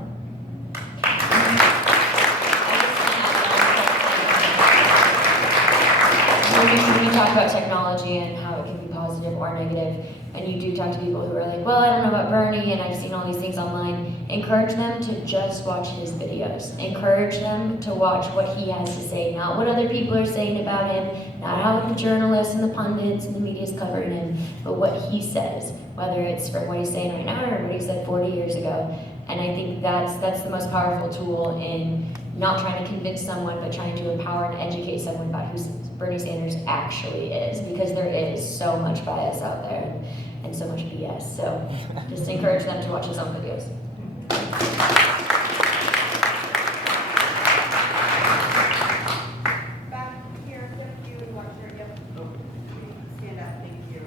We talk about technology and how it can be positive or negative, and you do talk to people who are like, well, I don't know about Bernie, and I've seen all these things online, encourage them to just watch his videos. Encourage them to watch what he has to say, not what other people are saying about him, not how the journalists and the pundits and the media is covering him, but what he says, whether it's from what he's saying right now or what he said 40 years ago. And I think that's the most powerful tool in not trying to convince someone, but trying to empower and educate someone about who Bernie Sanders actually is, because there is so much bias out there and so much BS. So just encourage them to watch his own videos. Back here, thank you, and watch your, yep. Stand up, thank you.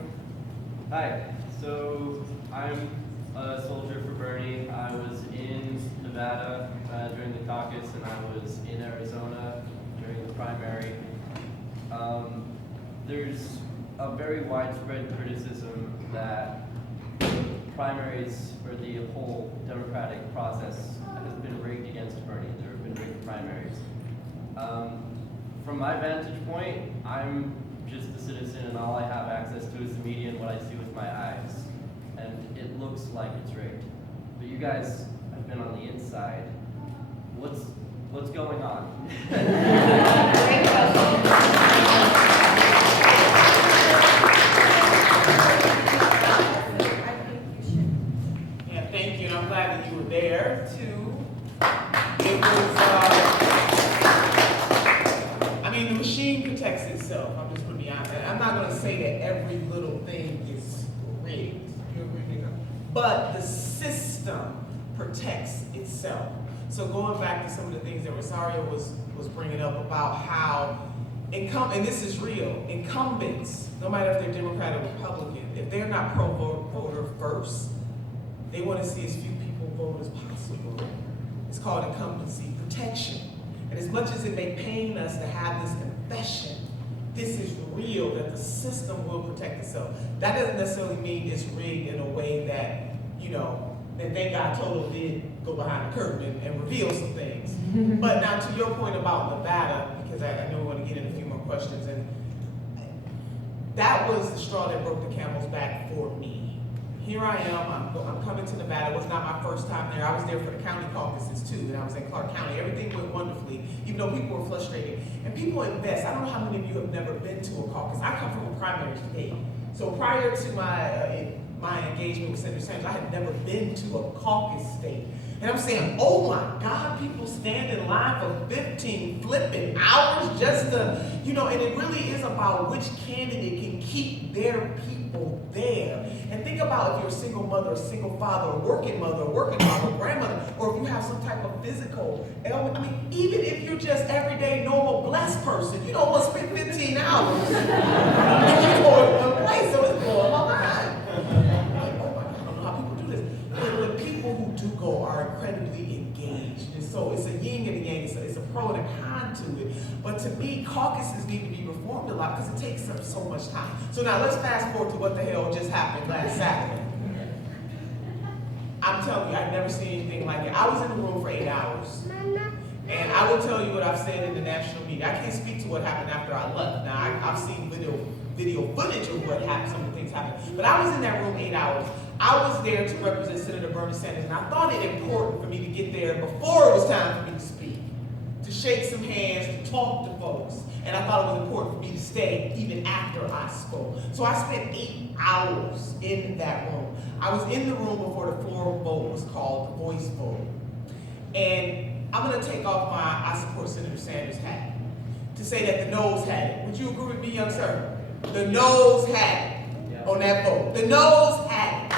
Hi, so I'm a soldier for Bernie. I was in Nevada during the caucus, and I was in Arizona during the primary. There's a very widespread criticism that primaries, or the whole democratic process, has been rigged against Bernie. There have been rigged primaries. From my vantage point, I'm just a citizen, and all I have access to is the media and what I see with my eyes. And it looks like it's rigged. But you guys have been on the inside. What's going on? Great question. Yeah, thank you, and I'm glad that you were there too. It was, I mean, the machine protects itself. I'm just gonna be honest. I'm not gonna say that every little thing is rigged. You agree with me? But the system protects itself. So going back to some of the things that Rosario was bringing up about how and this is real, incumbents, no matter if they're Democrat or Republican, if they're not pro-voter first, they want to see as few people vote as possible. It's called incumbency protection. And as much as it may pain us to have this confession, this is real, that the system will protect itself. That doesn't necessarily mean it's rigged in a way that, and thank God Toto did go behind the curtain and reveal some things. But now to your point about Nevada, because I know we want to get in a few more questions, and that was the straw that broke the camel's back for me. Here I am, I'm coming to Nevada. It was not my first time there. I was there for the county caucuses too, and I was in Clark County. Everything went wonderfully, even though people were frustrated. And people invest. I don't know how many of you have never been to a caucus. I come from a primary state. So prior to my engagement with Senator Sanders, I had never been to a caucus state. And I'm saying, oh my God, people stand in line for 15 flipping hours just to, and it really is about which candidate can keep their people there. And think about if you're a single mother, a single father, a working mother, a grandmother, or if you have some type of physical ailment. I mean, even if you're just everyday, normal, blessed person, you don't want to spend 15 hours in one place, so it's blowing my mind. But people who do go are incredibly engaged. And so it's a yin and a yang, it's a pro and a con to it. But to me, caucuses need to be reformed a lot because it takes up so much time. So now let's fast forward to what the hell just happened last Saturday. I'm telling you, I've never seen anything like it. I was in the room for 8 hours. And I will tell you what I've said in the national media. I can't speak to what happened after I left. Now, I've seen video footage of what happened, some of the things happened. But I was in that room 8 hours. I was there to represent Senator Bernie Sanders, and I thought it important for me to get there before it was time for me to speak, to shake some hands, to talk to folks. And I thought it was important for me to stay even after I spoke. So I spent 8 hours in that room. I was in the room before the floor vote was called, the voice vote. And I'm going to take off my I support Senator Sanders hat to say that the noes had it. Would you agree with me, young sir? The noes had it on that vote. The noes had it.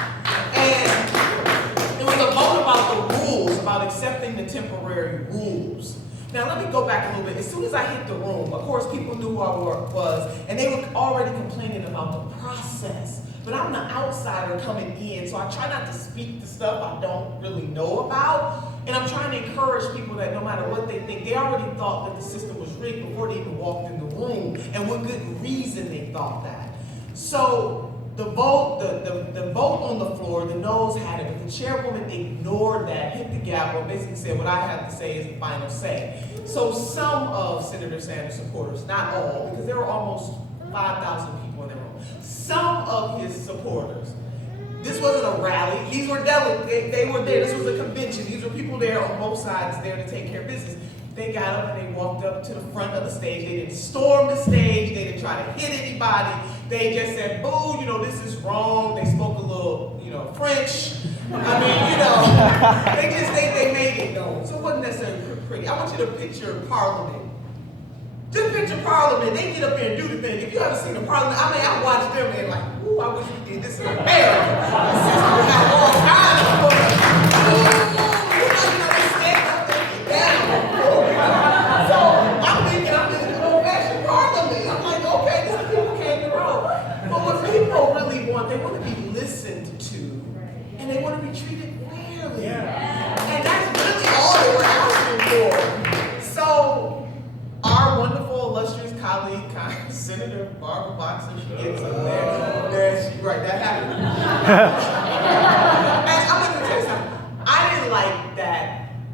And it was a vote about the rules, about accepting the temporary rules. Now let me go back a little bit. As soon as I hit the room, of course people knew who I was, and they were already complaining about the process. But I'm the outsider coming in, so I try not to speak to stuff I don't really know about. And I'm trying to encourage people that no matter what they think, they already thought that the system was rigged before they even walked in the room, and with good reason they thought that. So the vote on the floor, the noes had it, but the chairwoman ignored that, hit the gavel, and basically said what I have to say is the final say. So some of Senator Sanders supporters, not all, because there were almost 5,000 people in the room. Some of his supporters, this wasn't a rally, these were delegates, they were there, this was a convention, these were people there on both sides there to take care of business. They got up and they walked up to the front of the stage. They didn't storm the stage, they didn't try to hit anybody. They just said, boo, this is wrong. They spoke a little, French. I mean, they made it known. So it wasn't necessarily pretty. I want you to picture Parliament. Just picture Parliament. They get up there and do the thing. If you haven't seen the Parliament, I watched them and they're like, ooh, I wish we did this in America. The system would have all kinds of fun. They stand up and get down. So I'm thinking I'm in an old-fashioned Parliament. I'm like, okay, this is people came to roll. But what people really want, they want to be listened to. And they want to be treated fairly. And that's really all they were asking for. So our wonderful, illustrious colleague, Senator Barbara Boxer, she gets up there. Right, that happened. And I'm going to tell you something. I didn't like that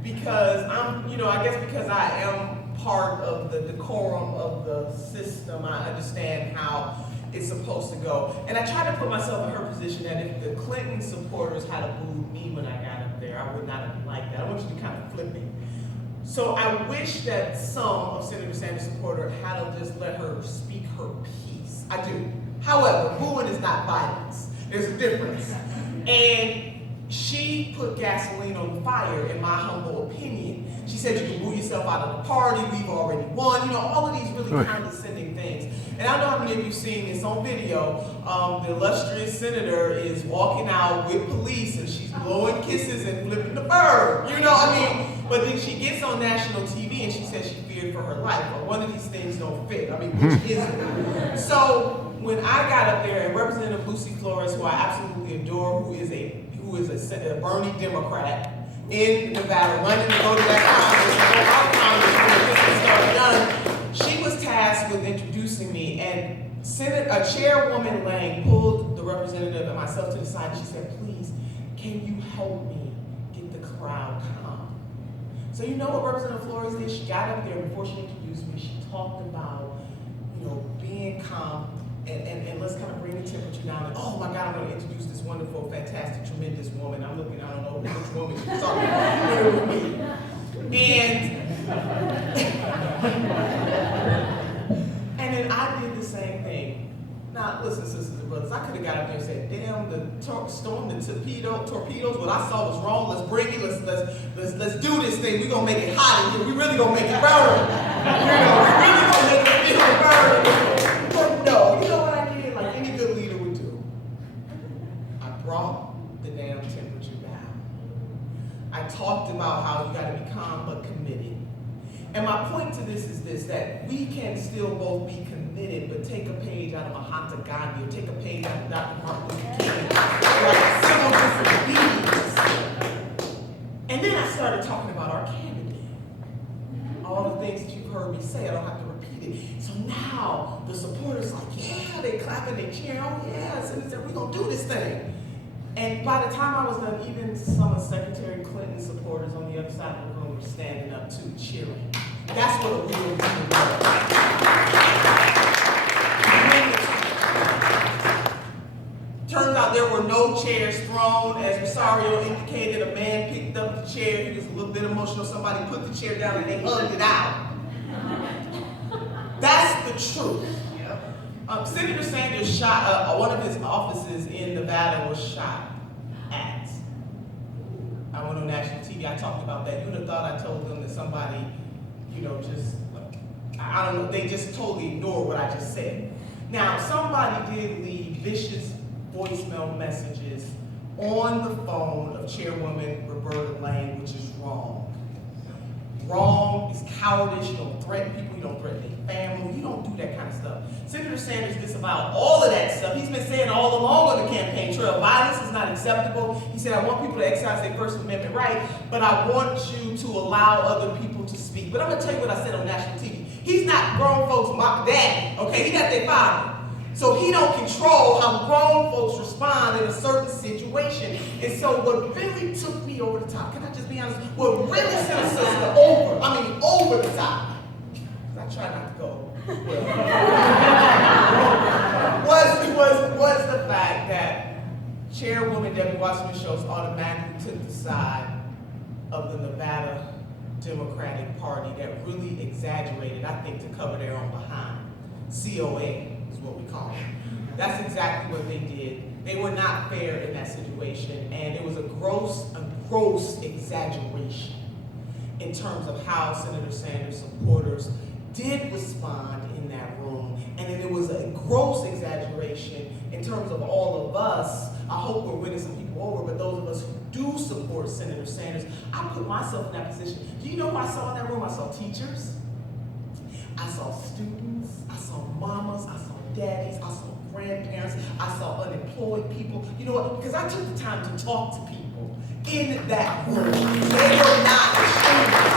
because I guess because I am part of the decorum of the system, I understand how it's supposed to go. And I tried to put myself in her position that if the Clinton supporters had booed me when I got up there, I would not have liked that. I want you to kind of flip it. So I wish that some of Senator Sanders' supporters had just let her speak her piece. I do. However, booing is not violence. There's a difference. And she put gasoline on the fire, in my humble opinion. She said you can boo yourself out of the party, we've already won, all of these really condescending things. And I know how many of you have seen this on video. The illustrious senator is walking out with police and she's blowing kisses and flipping the bird. But then she gets on national TV and she says she feared for her life. But one of these things don't fit. Which is it? So when I got up there, and Representative Lucy Flores, who I absolutely adore, who is a Bernie Democrat in Nevada, running to go to that Congress, she was tasked with introducing me, and Chairwoman Lang pulled the representative and myself to the side, and she said, please, can you help me get the crowd calm? So you know what Representative Flores did? She got up there before she introduced me, she talked about, being calm, and let's kind of bring the temperature down. And, oh my God, I'm going to introduce this wonderful, fantastic, tremendous woman. I'm looking, I don't know which woman she's talking about. And then I did the same thing. Now, listen, sisters and brothers, I could have got up there and said, damn, storm the torpedoes. What I saw was wrong. Let's bring it. Let's do this thing. We're going to make it hot in here. We really going to make it burn. We really going to make it feel burn. But no, you know what I did? Like any good leader would do. I brought the damn temperature down. I talked about how you got to be calm but committed. And my point to this is this, that we can still both be committed, but take a page out of Mahatma Gandhi, or take a page out of Dr. Martin Luther King, like civil disobedience. And then I started talking about our candidate. All the things that you've heard me say, I don't have to repeat it. So now the supporters like, yeah, they clapping, they cheering, oh yeah, so we're gonna do this thing. And by the time I was done, even some of Secretary Clinton's supporters on the other side of the room were standing up too, cheering. That's what a real leader does. Turns out there were no chairs thrown. As Rosario indicated, a man picked up the chair. He was a little bit emotional. Somebody put the chair down and they hugged it out. That's the truth. Senator Sanders shot, one of his offices in Nevada was shot at. I went on national TV, I talked about that. You would have thought I told them that somebody, I don't know, they just totally ignored what I just said. Now, somebody did leave vicious voicemail messages on the phone of Chairwoman Roberta Lane, which is wrong. Wrong, it's cowardice, you don't threaten people, you don't threaten their family, you don't do that kind of stuff. Senator Sanders disavowed all of that stuff. He's been saying all along on the campaign trail, violence is not acceptable. He said, I want people to exercise their First Amendment right, but I want you to allow other people to speak. But I'm gonna tell you what I said on national TV. He's not grown folks' daddy, okay? He got their father. So he don't control how grown folks respond in a certain situation. And so what really took me over the top, can I just be honest? What really sent a sister over the top, because I try not to go well. Watchman Schultz automatically took the side of the Nevada Democratic Party that really exaggerated, I think, to cover their own behind. COA is what we call it. That's exactly what they did. They were not fair in that situation, and it was a gross exaggeration in terms of how Senator Sanders supporters did respond in that room. And then it was a gross exaggeration in terms of all of us. I hope we're winning some people over, but those of us who do support Senator Sanders, I put myself in that position. Do you know what I saw in that room? I saw teachers, I saw students, I saw mamas, I saw daddies, I saw grandparents, I saw unemployed people. You know what? Because I took the time to talk to people in that room. They were not strangers.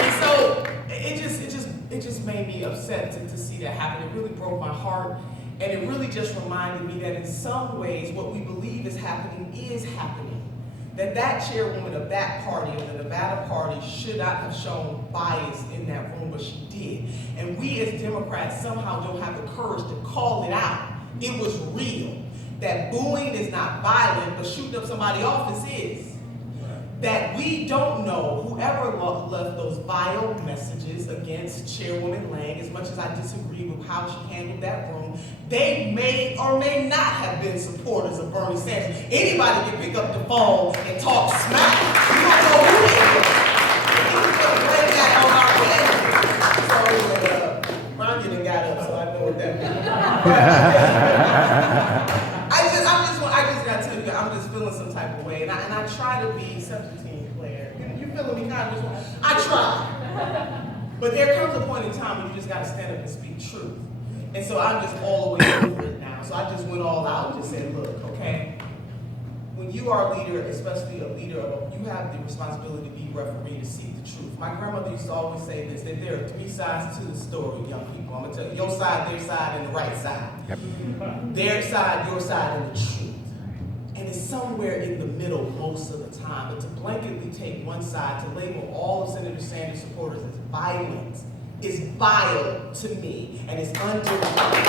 And so it just made me upset to see that happen. It really broke my heart. And it really just reminded me that in some ways, what we believe is happening is happening. That chairwoman of that party, of the Nevada party, should not have shown bias in that room, but she did. And we as Democrats somehow don't have the courage to call it out. It was real. That booing is not violent, but shooting up somebody's office is. That we don't know whoever left those vile messages against Chairwoman Lang, as much as I disagree with how she handled that room, they may or may not have been supporters of Bernie Sanders. Anybody can pick up the phone and talk smack. You don't know who they were. You can blame that on our head. So, Ronnie done got up, so I know what that means. I just gotta tell you, I'm just feeling some type of way, and I try to be such a team player. You feeling me kind of? I try, but there comes a point in time when you just gotta stand up and speak truth. And so I'm just all the way over it now. So I just went all out and just said, look, okay, when you are a leader, especially a leader of, you have the responsibility to be referee to seek the truth. My grandmother used to always say this, that there are three sides to the story, young people. I'm gonna tell you, your side, their side, and the right side. Yep. Their side, your side, and the truth. And it's somewhere in the middle most of the time. But to blanketly take one side, to label all of Senator Sanders supporters as violent, is vile to me, and it's undemocratic.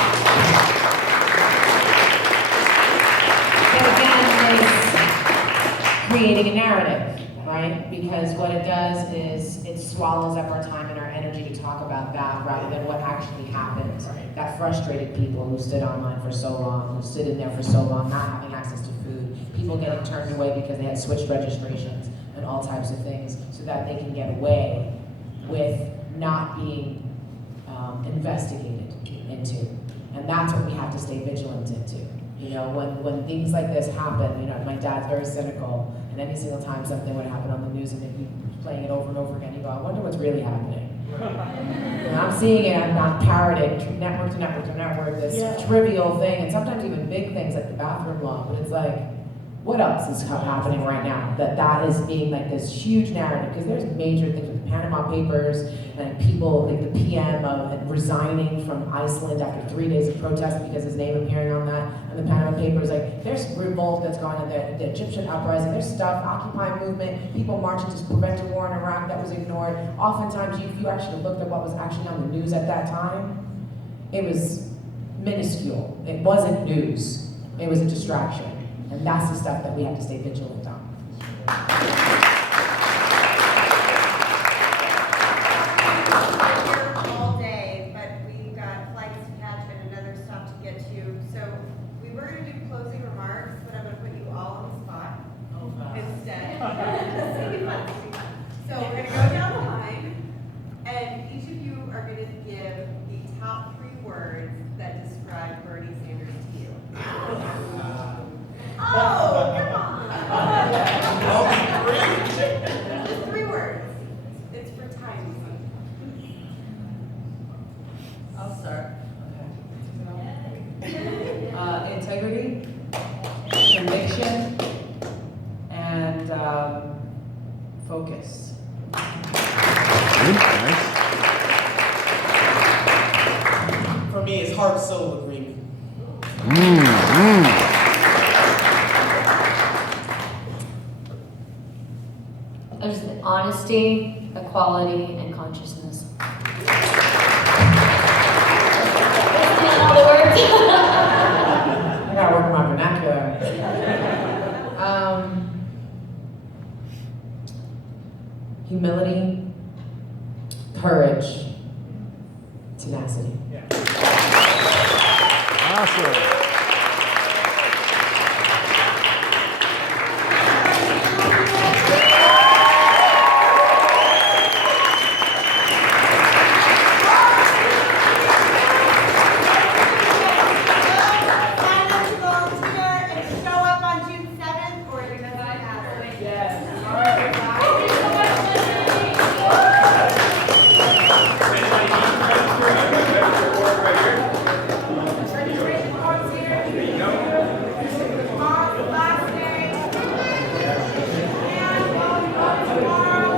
But again, it's creating a narrative, right? Because what it does is it swallows up our time and our energy to talk about that rather than what actually happened. That frustrated people who stood online for so long, who stood in there for so long, not having access to food, people getting turned away because they had switched registrations and all types of things so that they can get away with not being investigated into. And that's what we have to stay vigilant into. You know, when things like this happen, you know, my dad's very cynical, and any single time something would happen on the news and they'd be playing it over and over again, you go, I wonder what's really happening. And I'm seeing it, I'm parroting network to network to network, this trivial thing, and sometimes even big things like the bathroom law, but it's like, what else is happening right now that is being like this huge narrative? Because there's major things with the Panama Papers and people like the PM resigning from Iceland after 3 days of protest because his name appearing on that, and the Panama Papers, like there's revolt that's going on there, the Egyptian uprising, there's stuff, Occupy movement, people marching to prevent a war in Iraq that was ignored. Oftentimes, if you actually looked at what was actually on the news at that time, it was minuscule. It wasn't news. It was a distraction. And that's the stuff that we have to stay vigilant on. We're here all day, but we've got flights to catch and another stop to get to. So we were going to do closing remarks, but I'm going to put you all on the spot instead. This will be fun. So we're going to go down the line, and each of you are going to give the top 3 words that describe Bernie Sanders to you. Oh, come on! Just 3 words. It's for time. I'll start. Integrity, conviction, and focus. Nice. For me, it's heart-soul agreement. There's honesty, equality, and consciousness. All the words. I gotta work on my vernacular. humility, courage, tenacity. Awesome. Sign up to volunteer and show up on June 7th, or it doesn't matter. Tomorrow's the last day. And tomorrow.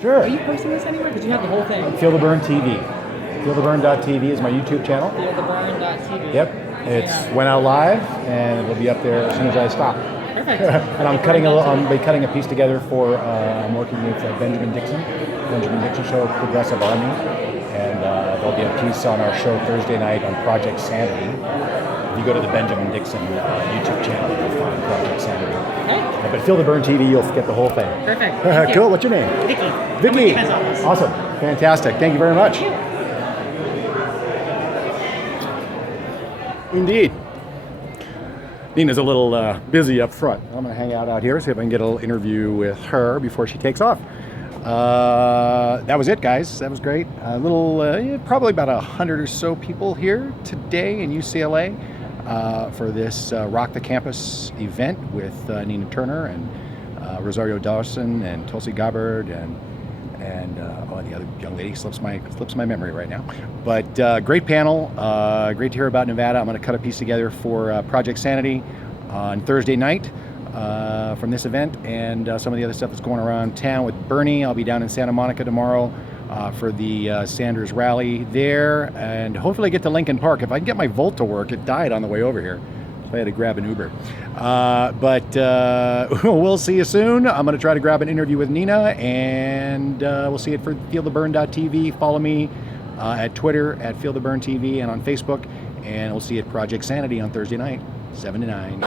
Sure. Are you posting this anywhere? Because you have the whole thing. Feel the Burn TV. FeelTheBurn.tv is my YouTube channel. FeelTheBurn.tv. Yep. It's went out live, and it'll be up there as soon as I stop. Perfect. And I'm cutting a piece together for. I'm working with Benjamin Dixon Show, Progressive Army, and there'll be a piece on our show Thursday night on Project Sanity. If you go to the Benjamin Dixon YouTube channel, you'll find Project Sanity. Okay. But Feel the Burn TV, you'll get the whole thing. Perfect. Thank you. Cool. What's your name? Vicky. Vicky. Defense Office. Awesome. Fantastic. Thank you very much. Thank you. Indeed. Nina's a little busy up front. I'm going to hang out here, see if I can get a little interview with her before she takes off. That was it, guys. That was great. A little, probably about 100 or so people here today in UCLA for this Rock the Campus event with Nina Turner and Rosario Dawson and Tulsi Gabbard and the other young lady slips my memory right now. But great panel, great to hear about Nevada. I'm going to cut a piece together for Project Sanity on Thursday night from this event, and some of the other stuff that's going around town with Bernie. I'll be down in Santa Monica tomorrow for the Sanders rally there, and hopefully get to Lincoln Park. If I can get my Volt to work, it died on the way over here. I had to grab an Uber. But we'll see you soon. I'm going to try to grab an interview with Nina, and we'll see it for FeelTheBurn.tv. Follow me at Twitter at FeelTheBurnTV and on Facebook. And we'll see you at Project Sanity on Thursday night, 7 to 9.